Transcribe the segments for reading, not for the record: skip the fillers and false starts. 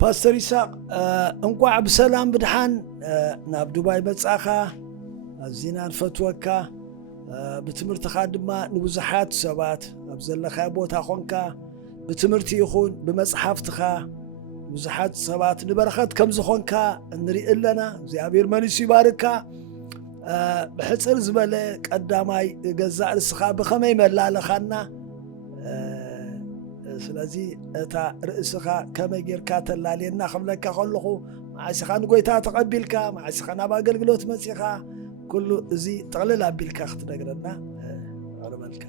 باستر إساق انقوع بسلام بدحان ناب دبي بتصاخا الزينا الفتوكا بتمرت خادمة نبزحات سبات أبزل لخا بوتا خونكا بتمرت يخون بمصحفتخا بزحات سبات نبرخت كم زخونكا نري إلنا زي عبير مني سيباركا بحصر زبالة قداماي جزاء السخا بخمي ملا لخانا سلازي اتا رئيسخا كما جيركا تلالينا خملكا خلخو مع سخان قويتا تقبلكا مع سخان ابا قلقلوت مسيخا كله زي تغلل ابيلكا اختنقرنا على ملكا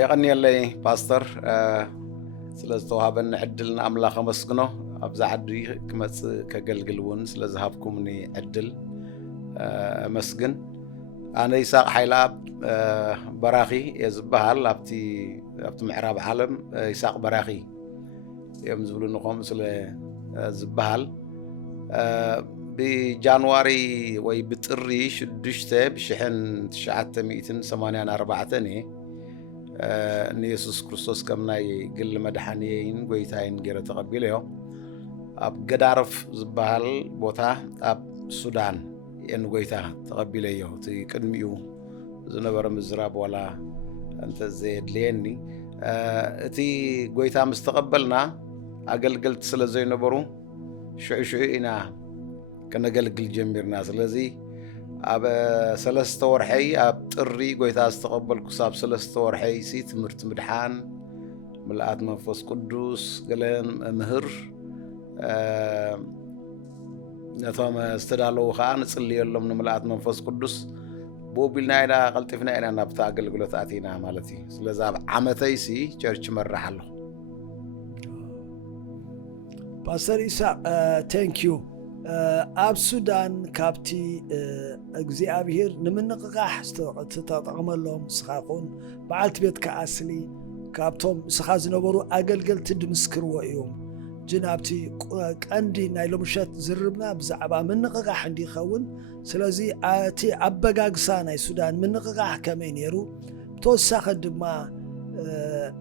يغني اللي باستر سلازتو هابن عدلنا املاخ مسقنو ابزا عدي كمص كقلقلون سلاز هابكمني عدل مسقن أنا يساق حيلاب براخي يزبهال لابتي معراب عالم يساق براخي يمزبلو نقوم مثل زبهال بجانواري وي بتري شدشته بشحن 984 ان يسوس كريستوس كمنا يقل مدحانيين قويتاين غير تقبيله اب قدارف زبهال بوتا اب السودان ين قويتا تقبيله تي قدميو زنبر مزراب ولا انت زيد ليني اتي قويتا مستقبلنا اقلقلت سلا زي نبرو شعشعينا كنا قلقل جميرنا سلازي اب سلسته ورحي اب طري قويتا استقبل كساب سلسته ورحي سي تمرت مدحان ملات منفس قدوس قلن مهر نتوما استدالو خان صلي يلهم ملات منفس قدوس بوبلنا إلى قلتفنا إلى نبتا قلقلوت آتينا مالتي سلازا عمتي سي چرچ مرحلو باستر إساق thank you اب سودان كابتي እግዚአብሔር ንምንቅቃሕ ተጠቕመሎም ስኻኹን በዓልቲ ቤት ከኣስሊ ካብቶም ስኻ ዝነበሩ ኣገልገልቲ ድምስክርዎ እዮም ጅናብቲ ቀንዲ ናይ ሎምሸት ዝርብና ብዛዕባ ምንቅቃሕ እንዲኸውን ስለዚ እቲ ኣበጋግሳ ናይ ሱዳን ምንቅቃሕ ከመይ ነይሩ ብተወሳኺ ድማ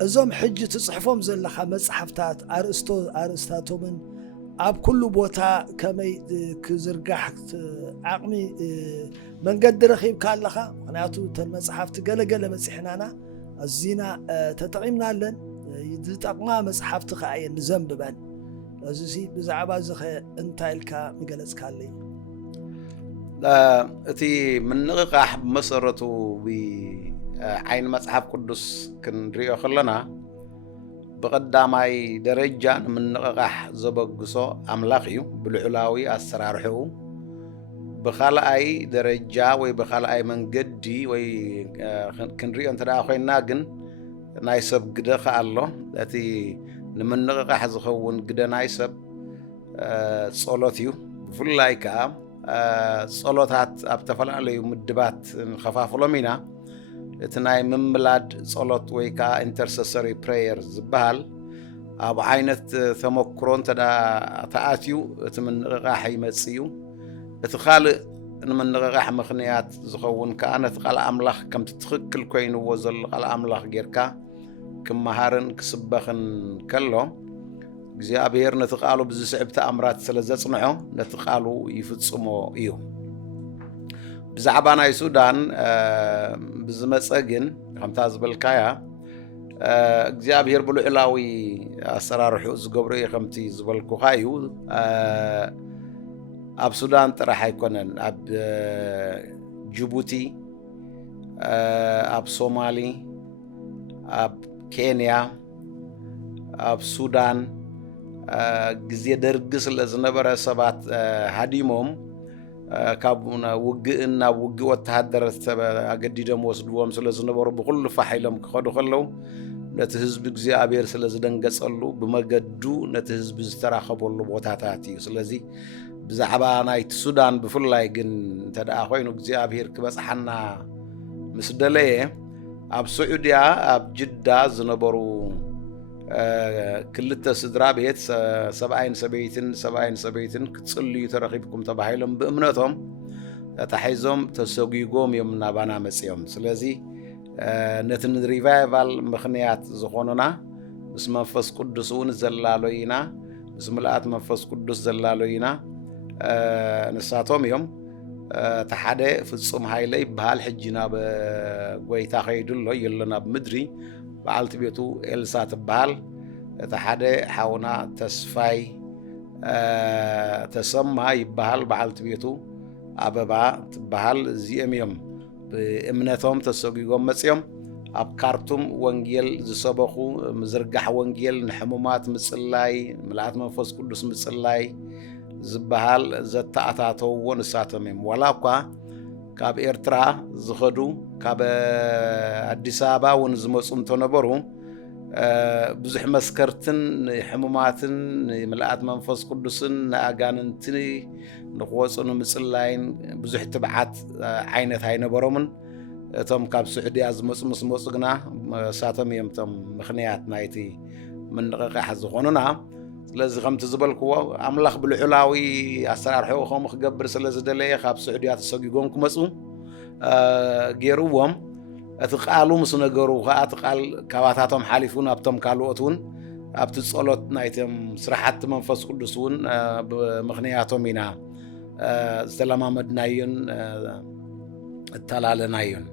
እዞም ሕጂ ትጽሕፎም ዘለኻ መጽሓፍታት ኣርእስታቶምን اب كل بوتا كمي كزرقح عقمي من قد رخيب كان لخا معناته المصحف تقلقل مسيحنانا الزينة تطعيمنا لن يتقما مصحف تخاين ذنب بان ازي بزعبا زخ انتايلكا مقلص كالي اتي من نقاح مسرته بعين مصحف قدس كنريو خلنا بقداماي درجة من نقاح زبقصو أملاخيو بالعلاوي أسرارحو بخالأي درجة وي بخالأي من قدي وي كنريو انت راخوين ناقن نايسب قدا خالو التي من نقاح زخون قدا نايسب صولوتيو فلايكا صولوتات أبتفل عليو مدبات خفافلو مينا اتناي مملاد صلوت ويكا intercessory prayers زبال اب عينت ثمكرون تدا تاتيو اتمن غاحي مصيو اتخالق من غاح مخنيات زخون كانت قال املاح كم تتخكل كوين وزل قال املاح غيركا كمهارن كسبخن كلو እግዚአብሔር ነተቃሉ ብዝስዕብተ አምራት ስለዘጽንዖ ነተቃሉ ይፍጽሞ እዩ بزعب ناي سودان بزمصغن خمتا زبلكايا እግዚአብሔር ብሉዕላዊ አሰራርሑ ዝገብሮ የከምቲ ዝበልኩ ካዩ ኣብ ሱዳን ጥራሕ ኣይኮነን ኣብ ጅቡቲ ኣብ ሶማሊ ኣብ ኬንያ ኣብ ሱዳን ግዜ ደርግ ስለዝነበረ ሰባት ሃዲሞም كابونا وجئنا وجئ وتهدر أجديدهم وصدوهم سلزنبرو بكل فحيلهم كخدو خلوا نتهزب እግዚአብሔር ስለዝደንገጸሉ በመገዱ ነትህዝብ ዝተራኸበሉ ቦታታት እዩ ስለዚ ብዛዕባ ናይ ሱዳን ብፍላይ ግን ተዳኣ ኮይኑ እግዚአብሔር ክበጽሐና ምስደለየ ኣብ ሱዑድያ ኣብ ጅዳ ዝነበሩ ክልተ ስድራ ቤት ሰብአይን ሰበይትን ክጽልዩ ተረኺብኩም ተባሂሎም በእምነቶም ተታሒዞም ተሰጉይጎም የምና ባና መጽዮም ስለዚ ነትን ሪቫይቫል ምኽንያት ዝኾኑና ምስ መንፈስ ቅዱስ እውን ዘላሎይና زملات منفس قدس زلالوينا نساتهم يوم تحدى ፍጹም ኃይለይ በሃል ሕጂና በጎይታ ኸይዱሎ ይለና በምድሪ በዓልቲ ቤቱ ኤልሳ ትበሃል ተሓደ ሓውና ተስፋይ ተሰማ ይበሃል በዓልቲ ቤቱ አበባ ትበሃል እዚኦም እዮም በእምነቶም ተሰጊጎም መጽዮም ኣብ ካርቱም ወንጌል ዝሰበኹ ምዝርጋሕ ወንጌል ንሕሙማት ምጽላይ ምልአት መንፈስ ቅዱስ ምጽላይ ዝበሃል ዘተኣታተውዎ ንሳቶም እዮም ዋላ እኳ ካብ ኤርትራ ዝኸዱ ካብ አዲስ አበባ እውን ዝመፁ እንተነበሩ ብዙሕ መስከርትን ሕሙማትን ምልአት መንፈስ ቅዱስን ንኣጋንንቲ ንኽወፁ ንምጽላይን ብዙሕ ትብዓት ዓይነት ኣይነበሮምን እቶም ካብ ስዑድያ ዝመፁ ምስ መፁ ግና ሳቶም እዮም እቶም ምኽንያት ናይቲ ምንቕቓሕ ዝኾኑና ስለዚ ከምቲ ዝበልክዎ ኣምላኽ ብልዑላዊ ኣሰራርሕኡ ከምኡ ክገብር ስለ ዝደለየ ካብ ስዑድያ ተሰጊጎም ክመፁ ገይሩዎም እቲ ቃሉ ምስ ነገሩ ከዓ እቲ ቃል ካባታቶም ሓሊፉ ናብቶም ካልኦት እውን ኣብቲ ጸሎት ናይቶም ስራሕቲ መንፈስ ቅዱስ እውን ብምኽንያቶም ኢና ዝተለማመድናዮን እተላለናዮን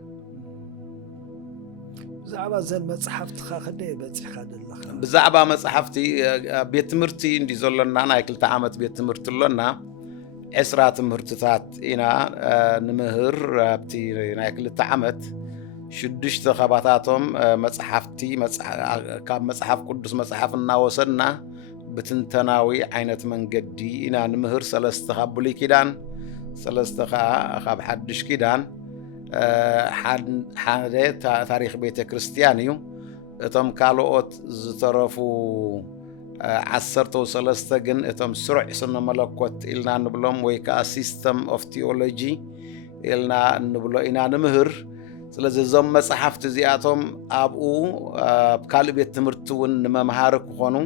بزعبا زن مصحفت خدي بصحخ دلخ بزعبا مصحفتي بيت تمرتي اندي زلنا انا كلت عامت بيت تمرت لنا عسرا تمرتات انا نمهر ابتي انا كلت عامت شدشت خباتاتهم مصحفتي كاب مصحف قدس مصحفنا وصلنا بتنتناوي عينت منقدي انا نمهر سلسته خبلي كيدان سلسته خاب حدش كيدان حاده تاريخ بيت كريستيانيو اتم كالوت زترفو عصرتو سلسته جن اتم سرع سنة ملكوت إلنا نبلوم ويكا system of theology إلنا نبلو إنا نمهر سلازي زم مصحفت زياتهم أبو بكال بيت تمرتون ممهارك خونو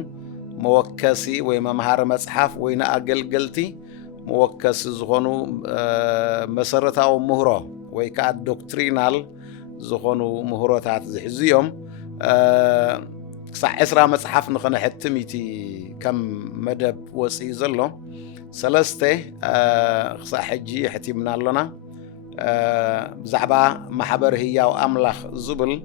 موكسي وممهار مصحف وينا أقلقلتي موكس زخونو مسرتاو مهرو ويكا دوكترينال زخونو مهورات زحزيهم كسع عسرا مصحف نخنا حتميتي كم مدب وصي زلو سلسته كسع حجي حتيمنا لنا بزعبا محبر هي وأملاخ زبل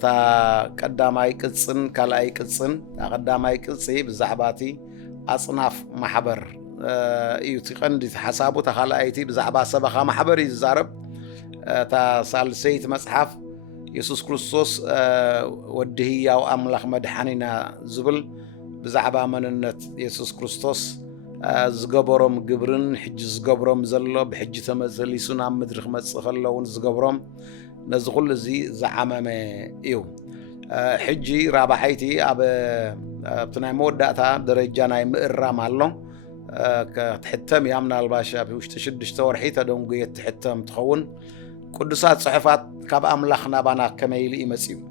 تا قداماي قصن كالاي قصن قداماي قصي بزعباتي أصناف محبر ايوتي قندي حسابو تخالايتي بزعبا سبخا محبر يزارب تا سالسيت مصحف يسوع كريستوس ودهيا وأملاخ مدحانينا زبل بزعبا مننت يسوع كريستوس زغبرم جبرن حج زغبرم زلو بحج تمزليسون عم مدرخ مصخلون زغبرم نزغل زي زعممه ايو حجي رابحيتي اب بتناي موداتا درجه ناي مقرام الله كتحتم يامنا الباشا بوشت شدش تورحيتا دونغ يتحتم تخون قدسات صحفات كاب املاخنا بانا كميلي مسيو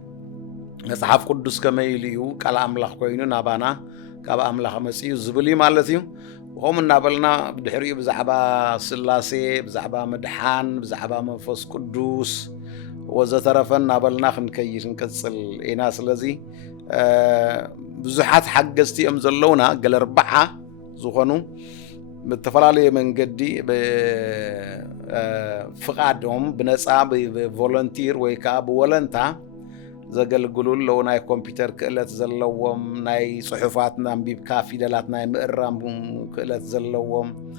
مصحف قدس كميلي قال املاخ كوينو نابانا كاب املاخ مسيو زبلي مالتيو هم نابلنا بدحري بزعبا سلاسي بزعبا مدحان بزعبا منفس قدوس وزترفن نابلنا خنكيش نكسل ايناس لذي بزحات حقستي ام زلونا قال 4 زخونو بالتفرالي من قدي بفقادهم بنصا بفولنتير ويكا بولنتا زغلغلول لو ناي كمبيوتر كلت زلوم ناي صحفاتنا بيب كافي دلات ناي مقرام كلت زلوم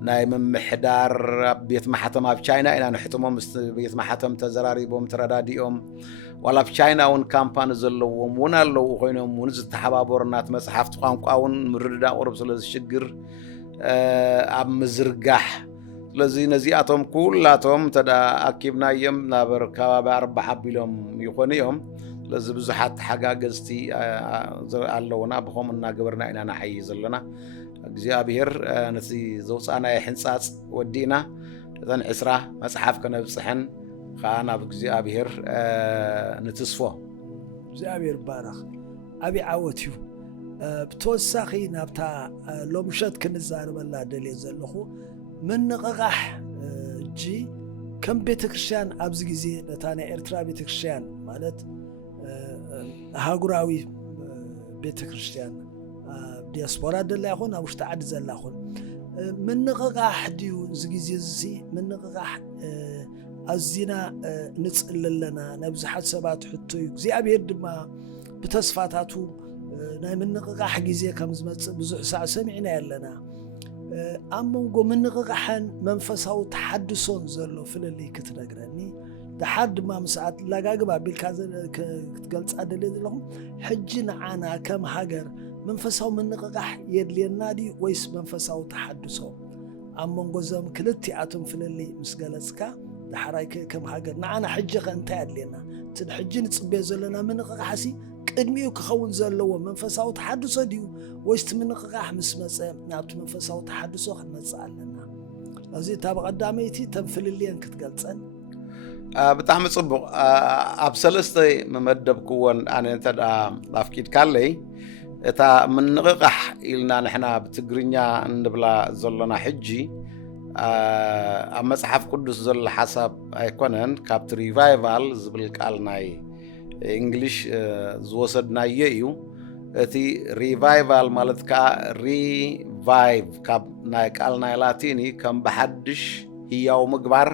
ناي ممحدار بيت محتم اب تشاينا انا نحتمهم بيت محتم تزراريبهم ترداديهم ولا في تشاينا ون كامبان زلوم ونا لو خوينهم ونز تحبابورنات مصحف قانقاون مردا قرب سلاز شجر اب مزرغاح لذي نزياتهم كلاتهم تدا اكيبنا يم نابر كباب 4 بيلوم يخونيهم لذي بزحات حقاقزتي اللونا بهم ناغبرنا انا نحيز لنا እግዚአብሔር ነቲ ዘውፃና ይሕንጻጽ ወዲና እዘን 10 መጽሐፍ ከነብጽሕን ኻና እግዚአብሔር ንትስፎ እግዚአብሔር ባረኽ አቢ ዓወትዩ ብተወሳኺ ናብታ ሎምሸት ክንዛረበላ ደልየ ዘለኹ ምንቕቓሕ እጂ ከም ቤተክርስትያን ኣብዚ ግዜ ነታ ናይ ኤርትራ ቤተክርስትያን ማለት ሃጉራዊ ቤተክርስትያን ዲያስፖራ ደላ ይኹን ኣብ ውሽጢ ዓዲ ዘላ ይኹን ምንቕቓሕ ድዩ ዝግዜ እዚ ምንቕቓሕ ኣዝና ንጽልለና ነብዝሓት ሰባት ሕቶ እዩ እግዚኣብሔር ድማ ብተስፋታቱ ናይ ምንቕቓሕ ግዜ ከም ዝመጽእ ብዙሕ ሳዕ ሰሚዕና ኣለና ኣብ መንጎ ምንቕቓሕን መንፈሳዊ ተሓድሶን ዘሎ ፍልልይ ክትነግረኒ ድሓር ድማ ምስዓት ላጋግባ ቢልካ ክትገልጻ ደልየ ዘለኹም ሕጂ ንዓና ከም ሃገር መንፈሳዊ ምንቕቓሕ የድልየና ድዩ ወይስ መንፈሳዊ ተሓድሶ ኣብ መንጎ ዞም ክልቲኣቶም ፍልልይ ምስ ገለጽካ ድሓራይ ከም ሃገር ንዓና ሕጂ ኸ እንታይ ኣድልየና እቲ ሕጂ ንጽበዮ ዘለና ምንቕቓሕሲ ቅድሚኡ ክኸውን ዘለዎ መንፈሳዊ ተሓድሶ ድዩ ወይስ እቲ ምንቕቓሕ ምስ መጸ ናብቲ መንፈሳዊ ተሓድሶ ክንመጽእ ኣለና እዚ እታ ብቐዳመይቲ ተንፍልልየን ክትገልጸን ብጣዕሚ ጽቡቕ ኣብ ሰለስተ መመደብክዎን ኣነ እንተዳ ኣፍቂድካለይ እታ ምንቕቓሕ ኢልና ንሕና ብትግርኛ እንብላ ዘለና ሕጂ ኣብ መጽሓፍ ቅዱስ ዘሎ ሓሳብ ኣይኮነን ካብቲ ሪቫይቫል ዝብል ቃል ናይ እንግሊሽ ዝወሰድናዮ እዩ እቲ ሪቫይቫል ማለት ከዓ ሪቫይቭ ካብ ናይ ቃል ናይ ላቲኒ ከም ብሓድሽ ህያው ምግባር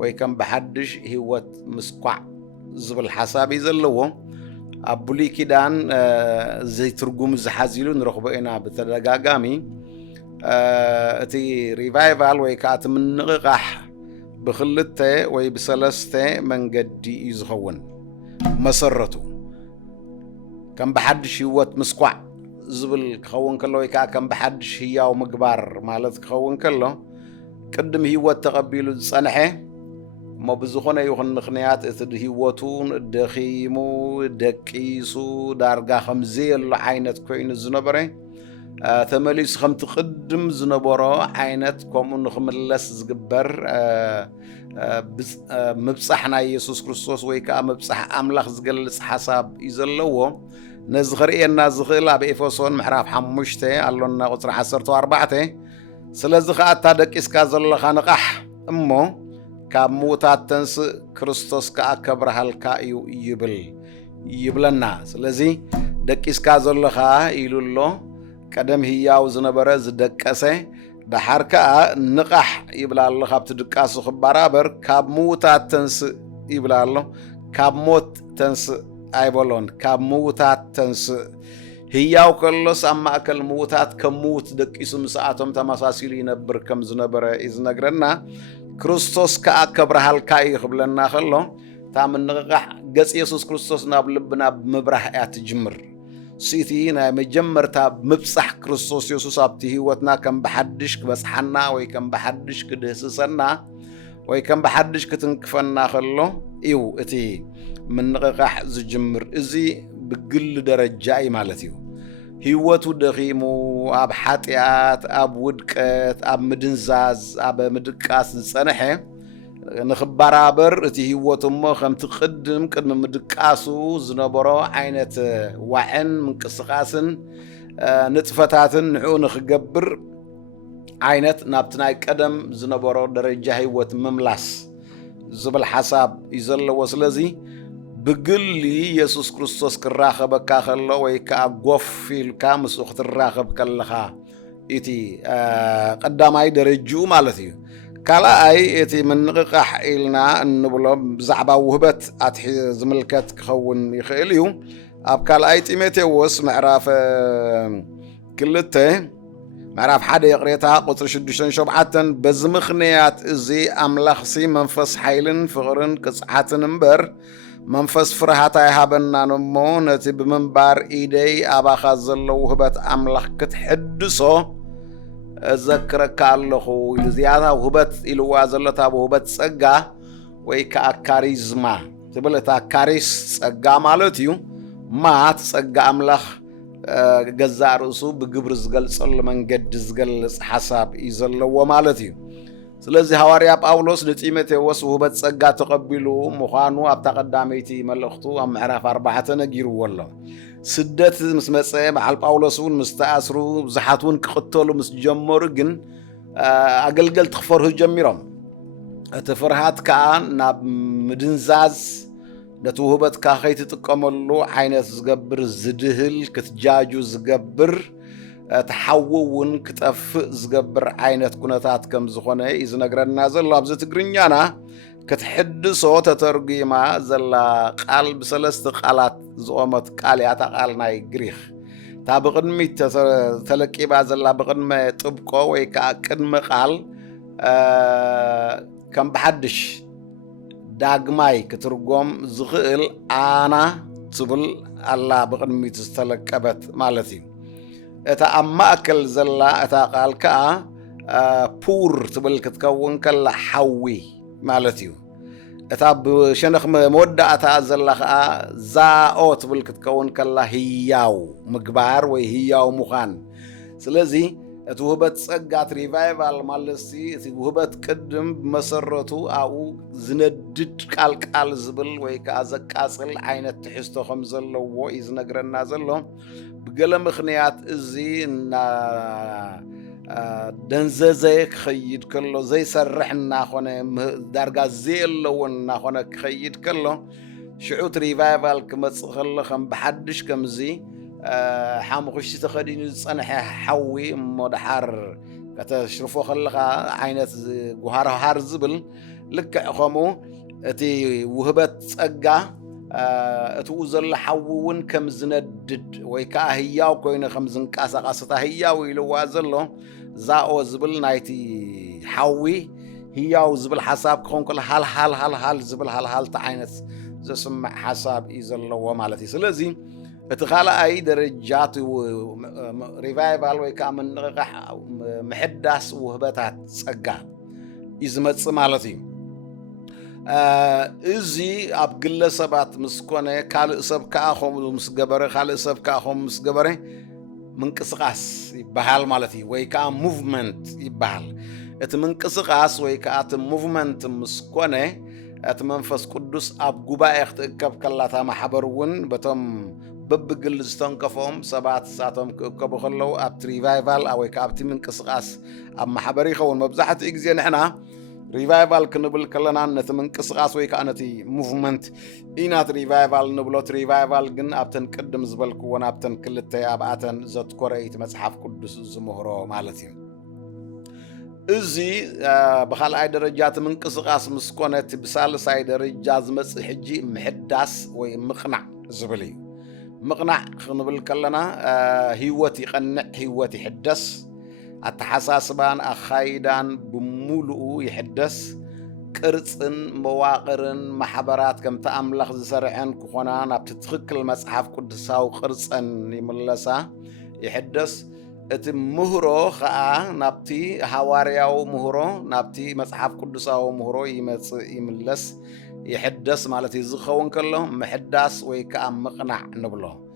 ወይ ከም ብሓድሽ ህይወት ምስኳዕ ዝብል ሓሳብ እዩ ዘለዎ ኣብ ብሉይ ኪዳን ዘይትርጉም ዝሓዚሉ ንረኽቦ ኢና ብተደጋጋሚ እቲ ሪቫይቫል ወይ ከዓ እቲ ምንቕቓሕ ብክልተ ወይ ብሰለስተ መንገዲ እዩ ዝኸውን መሰረቱ ከም ብሓድሽ ህይወት ምስኳዕ ዝብል ክኸውን ከሎ ወይ ከዓ ከም ብሓድሽ ህያው ምግባር ማለት ክኸውን ከሎ ቅድም ህይወት ተቐቢሉ ዝጸንሐ እሞ ብዝኾነ ይኹን ምኽንያት እቲ ህይወቱን ደኺሙ ደቂሱ ዳርጋ ከምዘየሉ ዓይነት ኮይኑ ዝነበረ ተመሊሱ ከምቲ ቅድም ዝነበሮ ዓይነት ከምኡ ንኽምለስ ዝግበር ምብጻሕ ናይ ኢየሱስ ክርስቶስ ወይ ከዓ ምብጻሕ ኣምላኽ ዝገልጽ ሓሳብ እዩ ዘለዎ ነዚ ክርእየና ዝኽእል ኣብ ኤፌሶን ምዕራፍ 5 ኣሎና ቁፅሪ 14 ስለዚ ከዓ እታ ደቂስካ ዘለኻ ንቓሕ እሞ ካብ ምዉታት ተንስእ ክርስቶስ ከዓ ከብረሃልካ እዩ ይብለና ስለዚ ደቂስካ ዘለኻ ኢሉ ኣሎ ቀደም ህያው ዝነበረ ዝደቀሰ ድሓር ከዓ ንቓሕ ይብላ ኣሎ ካብቲ ድቃሱ ክበራበር ካብ ምዉታት ተንስእ ይብላ ኣሎ ካብ ሞት ተንስእ ኣይበሎን ካብ ምዉታት ተንስእ ህያው ከሎስ ኣብ ማእከል ምዉታት ከም ምዉት ደቂሱ ምስኣቶም ተመሳሲሉ ይነብር ከም ዝነበረ እዩ ዝነግረና ክርስቶስ ከዓ ከብረሃልካ እዩ ክብለና ከሎ እታ ምንቕቓሕ ገጽ ኢየሱስ ክርስቶስ ናብ ልብና ብምብራህ እያ ትጅምር ስእቲ ናይ መጀመርታ ምብጻሕ ክርስቶስ ኢየሱስ ኣብቲ ህይወትና ከም ብሓድሽ ክበጽሓና ወይ ከም ብሓድሽ ክድህስሰና ወይ ከም ብሓድሽ ክትንክፈና ከሎ እዩ እቲ ምንቕቓሕ ዝጅምር እዚ ብግሊ ደረጃ እዩ ማለት እዩ ህይወቱ ደኺሙ ኣብ ሓጢኣት ኣብ ውድቀት ኣብ ምድንዛዝ ኣብ ምድቃስ ዝጸንሐ ንኽበራበር እቲ ህይወቱ እሞ ከምቲ ቅድሚ ምድቃሱ ዝነበሮ ዓይነት ዋዕን ምንቅስቓስን ንጥፈታትን ንዕኡ ንኽገብር ዓይነት ናብቲ ናይ ቀደም ዝነበሮ ደረጃ ህይወት ምምላስ ዝብል ሓሳብ እዩ ዘለዎ ስለዚ ብግሊ ኢየሱስ ክርስቶስ ክራኸበካ ከሎ ወይ ከዓ ጎፍ ኢልካ ምስኡ ክትራኸብ ከለኻ እቲ ቀዳማይ ደረጅኡ ማለት እዩ ካልኣይ እቲ ምንቕቓሕ ኢልና እንብሎ ብዛዕባ ውህበት ኣትሒ ዝምልከት ክኸውን ይኽእል እዩ ኣብ ካልኣይ ጢሞቴዎስ ምዕራፍ 2 ምዕራፍ 1 የቕሬታ ቁፅሪ 6-7 በዚ ምኽንያት እዚ ኣምላኽሲ መንፈስ ሓይልን ፍቕርን ቅፅዓትን እምበር መንፈስ ፍርሃት ኣይሃበናን እሞ ነቲ ብምንባር ኢደይ ኣባኻ ዘሎ ውህበት ኣምላኽ ክትሕድሶ እዘክረካ ኣለኹ ኢሉ ዝያታ ውህበት ኢልዋ ዘሎታ ውህበት ጸጋ ወይ ከዓ ካሪዝማ ትብል እታ ካሪስ ጸጋ ማለት እዩ ማት ጸጋ ኣምላኽ ገዛእ ርእሱ ብግብሪ ዝገልጸሉ መንገዲ ዝገልጽ ሓሳብ እዩ ዘለዎ ማለት እዩ ስለዚ ሐዋርያ ጳውሎስ ንጢሞቴዎስ ውህበት ጸጋ ተቐቢሉ ምዃኑ ኣብታ ቀዳመይቲ መልእኽቱ ኣብ ምዕራፍ 4 ነጊርዎ ኣሎ ስደት ምስ መጸ በዓል ጳውሎስ እውን ምስ ተኣስሩ ብዙሓት እውን ክቕተሉ ምስ ጀመሩ ግን ኣገልገልቲ ክፈርሁ ጀሚሮም እቲ ፍርሃት ከዓ ናብ ምድንዛዝ ነቲ ውህበትካ ከይትጥቀመሉ ዓይነት ዝገብር ዝድህል ክትጃጁ ዝገብር تحوون كتفق زقبر عينت كنتات كم زخونة إذا نقرنا زلا بزي تقرنيانا كتحدثو تترقيما زلا قال بسلست قالات زومت قالياتا قالنا يقريخ تا بقدمي تلقيبا زلا بقدمي طبقو ويكا قدم قال كم بحدش داغماي كترقوم زغل أنا تبل الله بقدمي تستلقبت مالتي اتا اماكل زلا اتا قال كا بور تبل كتكون كلا حوي مالتيو اتا بشنخ مودة اتا زلا زاو تبل كتكون كلا هياو مقبار وي هياو مخان سلازي اتوهبت صقات ريفايفال مالسي اتوهبت قدم بمسرتو او زندد قال زبل وي كازقاصل عينت تحستو خمزلو وي زنغرنا زلو بقل مخنيات ازي دنززي خيد كله زي سرحنا خونا دارقا زي اللون خونا خيد كله شعوت ريفايفال كمتصخل خم بحدش كمزي حام خشي تخدين صنح حوي مدحر كتشرفو خلخا عينت غهار هار زبل لك خمو اتي وهبت صقا اتوزل حوون كم زندد ويكا هياو كوين خمزن قاسا قاستا هياو يلوا زلو زاو زبل نايتي حوي هياو زبل حساب كون كل حال زبل حال تعينت زسمع حساب يزلوا مالتي سلازي اتخالا اي درجات ريفايفال ويكا من محداس وهبتات صقا يزمص مالتي ازي اب ግለሰባት مسكونه ካልእ ሰብ ካአኹም مسገበረ ካልእ ሰብ ካአኹም مسገበረ منقسقاس ይባሃል ማለት እዩ ወይ ከዓ ሙቭመንት ይባሃል እቲ منقسقاس ወይ ከዓ እቲ ሙቭመንት مسكونه እቲ መንፈስ ቅዱስ ኣብ ጉባኤ ክትእከብ ከላታ ማሕበርውን በቶም በብግል ዝተንከፎም ሰባት ሳቶም ክእከቡ ከለው ኣብ ሪቫይቫል ወይ ከዓ ኣብቲ منقسقاس ኣብ ማሕበር ይኸውን መብዛሕትኡ ግዜ ንሕና ريفايفال كنبل كلنا نت منقسقاس وي كانتي موفمنت اينات ريفايفال نبلوت ريفايفال جن ابتن قدم زبلكو وانا ابتن كلتي اباتن زت كوريت مصحف قدس زمهرو مالتي ازي بخال اي درجات منقسقاس مسكونت بسالس اي درجات مص حجي محداس وي مقنع زبلي مقنع خنبل كلنا هيوتي قنع هيوتي حدس التحساسبان أخايدان بمولو يحدث قرصن مواقرن محبرات كم تأملخ زسرعن كخونان بتتخكل مصحف قدساو قرصن يملسا يحدث ات مهرو خا نابتي حوارياو مهرو نابتي مصحف قدساو مهرو يملس يحدث مالتي زخون كله محداس ويكا مقنع نبلو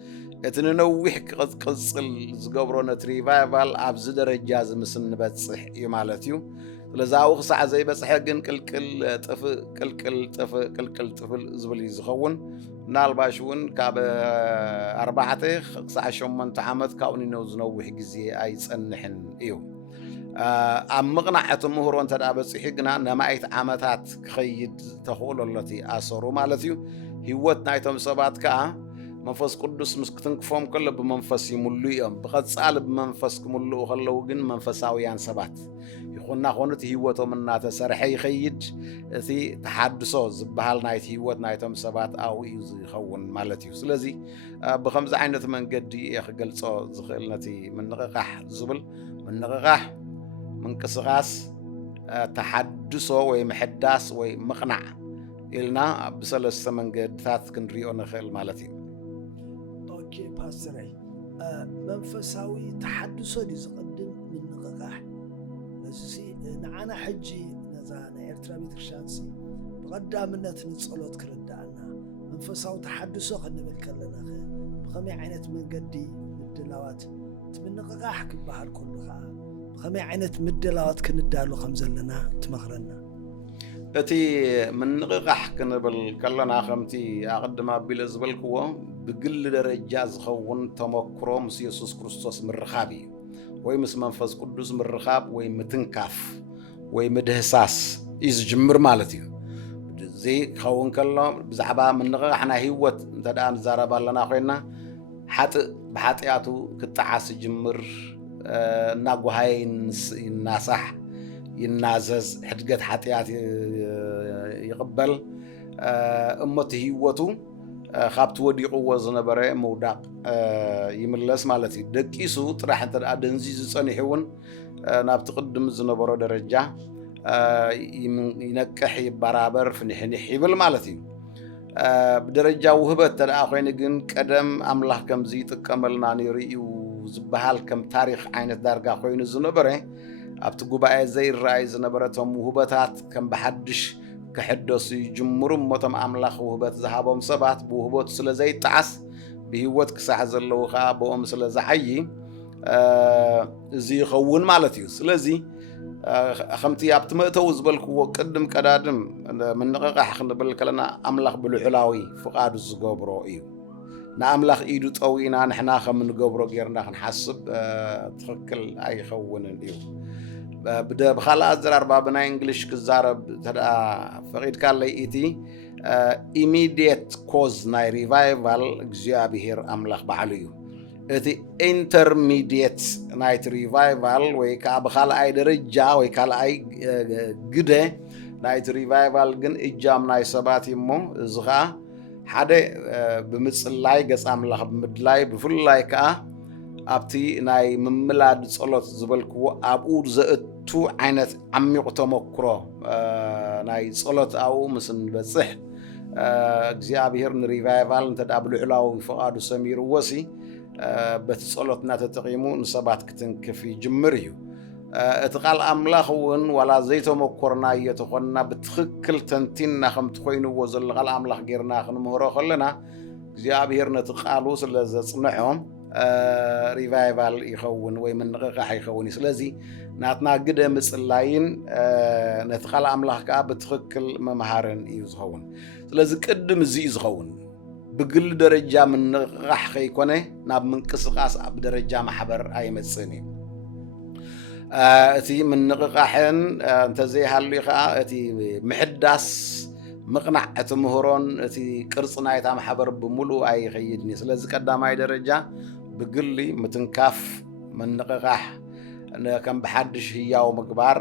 اتنوح قصل زغبرونه ريفايفال ابز درجه زمسن بصح يمالتيو لزاو خصع زي بصح جن قلقل طف زبل يزخون نالباشون كاب 4 عامات كاوني نو زنوح غزي اي صنحن ايو ام مقنعه مهرون تدابصح جنا نمايت عامات خيد تخوللتي اسرو مالتيو هيوت نايتم سبات كا منفس قدس مسكتنكفوم كله بمنفس يملؤهم بقصال بمنفس كملؤ خلو جن منفساويان سبات يخوننا خونت هيوتهم منا تسرح يخيد في تحدثو زبحال نايت هيوت نايتهم سبات او يخون مالتيو سلازي بخمس عينت من قد يخقلصو زخلنتي من نقاح زبل من نقاح من قسقاس تحدثو وي محداس وي مقنع إلنا بسلس من قد ثلاث كنريو نخيل مالتيو اوكي باستري منفساوي تحدثو دي زقدم من نقاح لسي نعنا حجي نزانا ارترا بيترشانسي بقدامنت نصلوت كردانا منفساوي تحدثو خنبل كلنا بخمي عينت من قدي الدلاوات من نقاح كبحر كلها بخمي عينت مدلاوات كندالو خمزلنا تمخرنا اتي من نقاح كنبل كلنا خمتي اقدما بلزبلكو بقل درجة زخون تمكرو مس يسوع كريستوس مرخابي وي مس منفس قدوس مرخاب وي متنكاف وي مدهساس إز جمر مالتي زي خون كلام بزعبا من نقاحنا هيوت تدام زاربا لنا خوينا حتى بحطياتو كتعاس جمر እናጓሃይ ይናሳሕ ይናዘዝ ሕድገት ሓጢያት ይቕበል እሞት ህይወቱ ካብቲ ወዲቑዎ ዝነበረ መውዳቕ ይምለስ ማለት እዩ ደቂሱ ጥራሕ እንተ ደንዚ ዝጸኒሑ እውን ናብቲ ቅድም ዝነበሮ ደረጃ ይነቅሕ ይበራበር ፍንሕንሕ ይብል ማለት እዩ ብደረጃ ውህበት ተደኣ ኮይኑ ግን ቀደም ኣምላኽ ከምዚ ይጥቀመልና ነይሩ እዩ ዝበሃል ከም ታሪክ ዓይነት ዳርጋ ኮይኑ ዝነበረ ኣብቲ ጉባኤ ዘይረኣይ ዝነበረቶም ውህበታት ከም ብሓድሽ ክሕደሱ ይጅምሩ እሞቶም ኣምላኽ ውህበት ዝሃቦም ሰባት ብውህበቱ ስለ ዘይጠዓስ ብህይወት ክሳሕ ዘለዉ ከዓ ብኦም ስለ ዝዓዪ እዚ ይኸውን ማለት እዩ ስለዚ ከምቲ ኣብቲ መእተው ዝበልክዎ ቅድም ቀዳድም ምንቕቓሕ ክንብል ከለና ኣምላኽ ብልዑላዊ ፍቓዱ ዝገብሮ እዩ ንኣምላኽ ኢዱ ጠዊና ንሕና ከም ንገብሮ ጌርና ክንሓስብ ትኽክል ኣይኸውንን እዩ ብኻልእ ኣዘራርባ ብናይ እንግሊሽ ክዛረብ ተደኣ ፈቒድካለይ እቲ ኢሚድየት ኮዝ ናይ ሪቫይቫል እግዚኣብሔር ኣምላኽ በዓሉ እዩ እቲ ኢንተርሚድየት ናይቲ ሪቫይቫል ወይ ከዓ ብኻልኣይ ደረጃ ወይ ካልኣይ ግደ ናይቲ ሪቫይቫል ግን እጃም ናይ ሰባት እሞ እዚ ከዓ ሓደ ብምጽላይ ገጽ ኣምላኽ ብምድላይ ብፍላይ ከዓ ኣብቲ ናይ ምምላድ ጸሎት ዝበልክዎ ኣብኡ ዘእቱ ዓይነት ዓሚቕ ተመክሮ ናይ ጸሎት ኣብኡ ምስ ንበጽሕ እግዚኣብሔር ንሪቫይቫል እንተ ደኣ ብልዑላዊ ፍቓዱ ሰሚርዎሲ በቲ ጸሎትና ተጠቒሙ ንሰባት ክትንክፍ ይጅምር እዩ እቲ ቃል ኣምላኽ እውን ዋላ ዘይተመኮርናዮ ተኾንና ብትኽክል ተንቲንና ከምቲ ኮይኑዎ ዘሎ ቃል ኣምላኽ ጌርና ክንምህሮ ከለና እግዚኣብሔር ነቲ ቃሉ ስለ ዘጽንዖም ሪቫይቫል ይኸውን ወይ ምንቕቓሕ ይኸውን እዩ ስለዚ ናትና ግደ ምጽላይን ነቲ ቃል ኣምላኽ ከዓ ብትኽክል መምሃርን እዩ ዝኸውን ስለዚ ቅድም እዚ እዩ ዝኸውን ብግል ደረጃ ምንቕቓሕ ከይኮነ ናብ ምንቅስቓስ ኣብ ደረጃ ማሕበር ኣይመጽእን እዩ እቲ ምንቕቓሕን እንተዘይሃልዩ ከዓ እቲ ምሕዳስ ምቕናዕ እቲ ምህሮን እቲ ቅርፂ ናይታ ማሕበር ብምሉእ ኣይኸይድን እዩ ስለዚ ቀዳማይ ደረጃ ብግሊ ምትንካፍ ምንቕቓሕ ከም ብሓድሽ ህያው ምግባር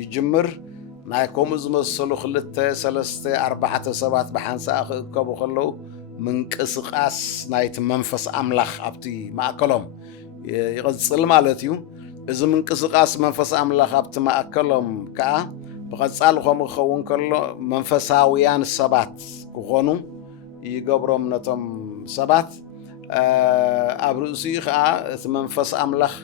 ይጅምር ናይ ከምኡ ዝመሰሉ 2 3 4 ሰባት ብሓንሳእ ክእከቡ ከለዉ ምንቅስቓስ ናይቲ መንፈስ ኣምላኽ ኣብቲ ማእከሎም ይቕጽል ማለት እዩ እዚ ምንቅስቓስ መንፈስ ኣምላኽ ኣብቲ ማእከሎም ከዓ ብቐጻሊ ከምኡ ክኸውን ከሎ መንፈሳውያን ሰባት ክኾኑ ይገብሮም ነቶም ሰባት ኣብ ርእሲኡ ከዓ እቲ መንፈስ ኣምላኽ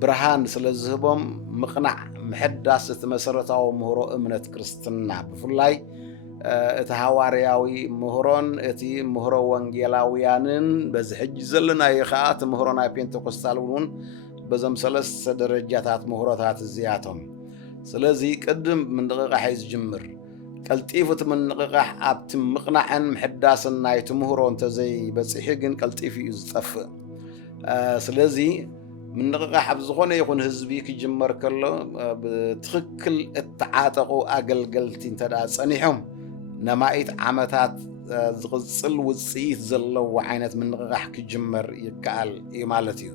ብርሃን ስለ ዝህቦም ምቕናዕ ምሕዳስ እቲ መሰረታዊ ምህሮ እምነት ክርስትና ብፍላይ እቲ ሃዋርያዊ ምህሮን እቲ ምህሮ ወንጌላውያንን በዚ ሕጂ ዘለናዮ ከዓ እቲ ምህሮ ናይ ፔንቴኮስታል እውን በዞም 3 ደረጃታት ምህሮታት እዚኣቶም ስለዚ ቅድም ምንቕቓሕ እዩ ዝጅምር ቀልጢፉ እቲ ምንቕቓሕ ኣብቲ ምቕናዕን ምሕዳስን ናይቲ ምህሮ እንተዘይበፂሑ ግን ቀልጢፉ እዩ ዝጠፍእ ስለዚ ምንቕቓሕ ኣብ ዝኾነ ይኹን ህዝቢ ክጅመር ከሎ ብትኽክል እተዓጠቑ ኣገልገልቲ እንተ ደኣ ጸኒሖም ነማኢት ዓመታት ዝቕጽል ውፅኢት ዘለዎ ዓይነት ምንቕቓሕ ክጅመር ይከኣል እዩ ማለት እዩ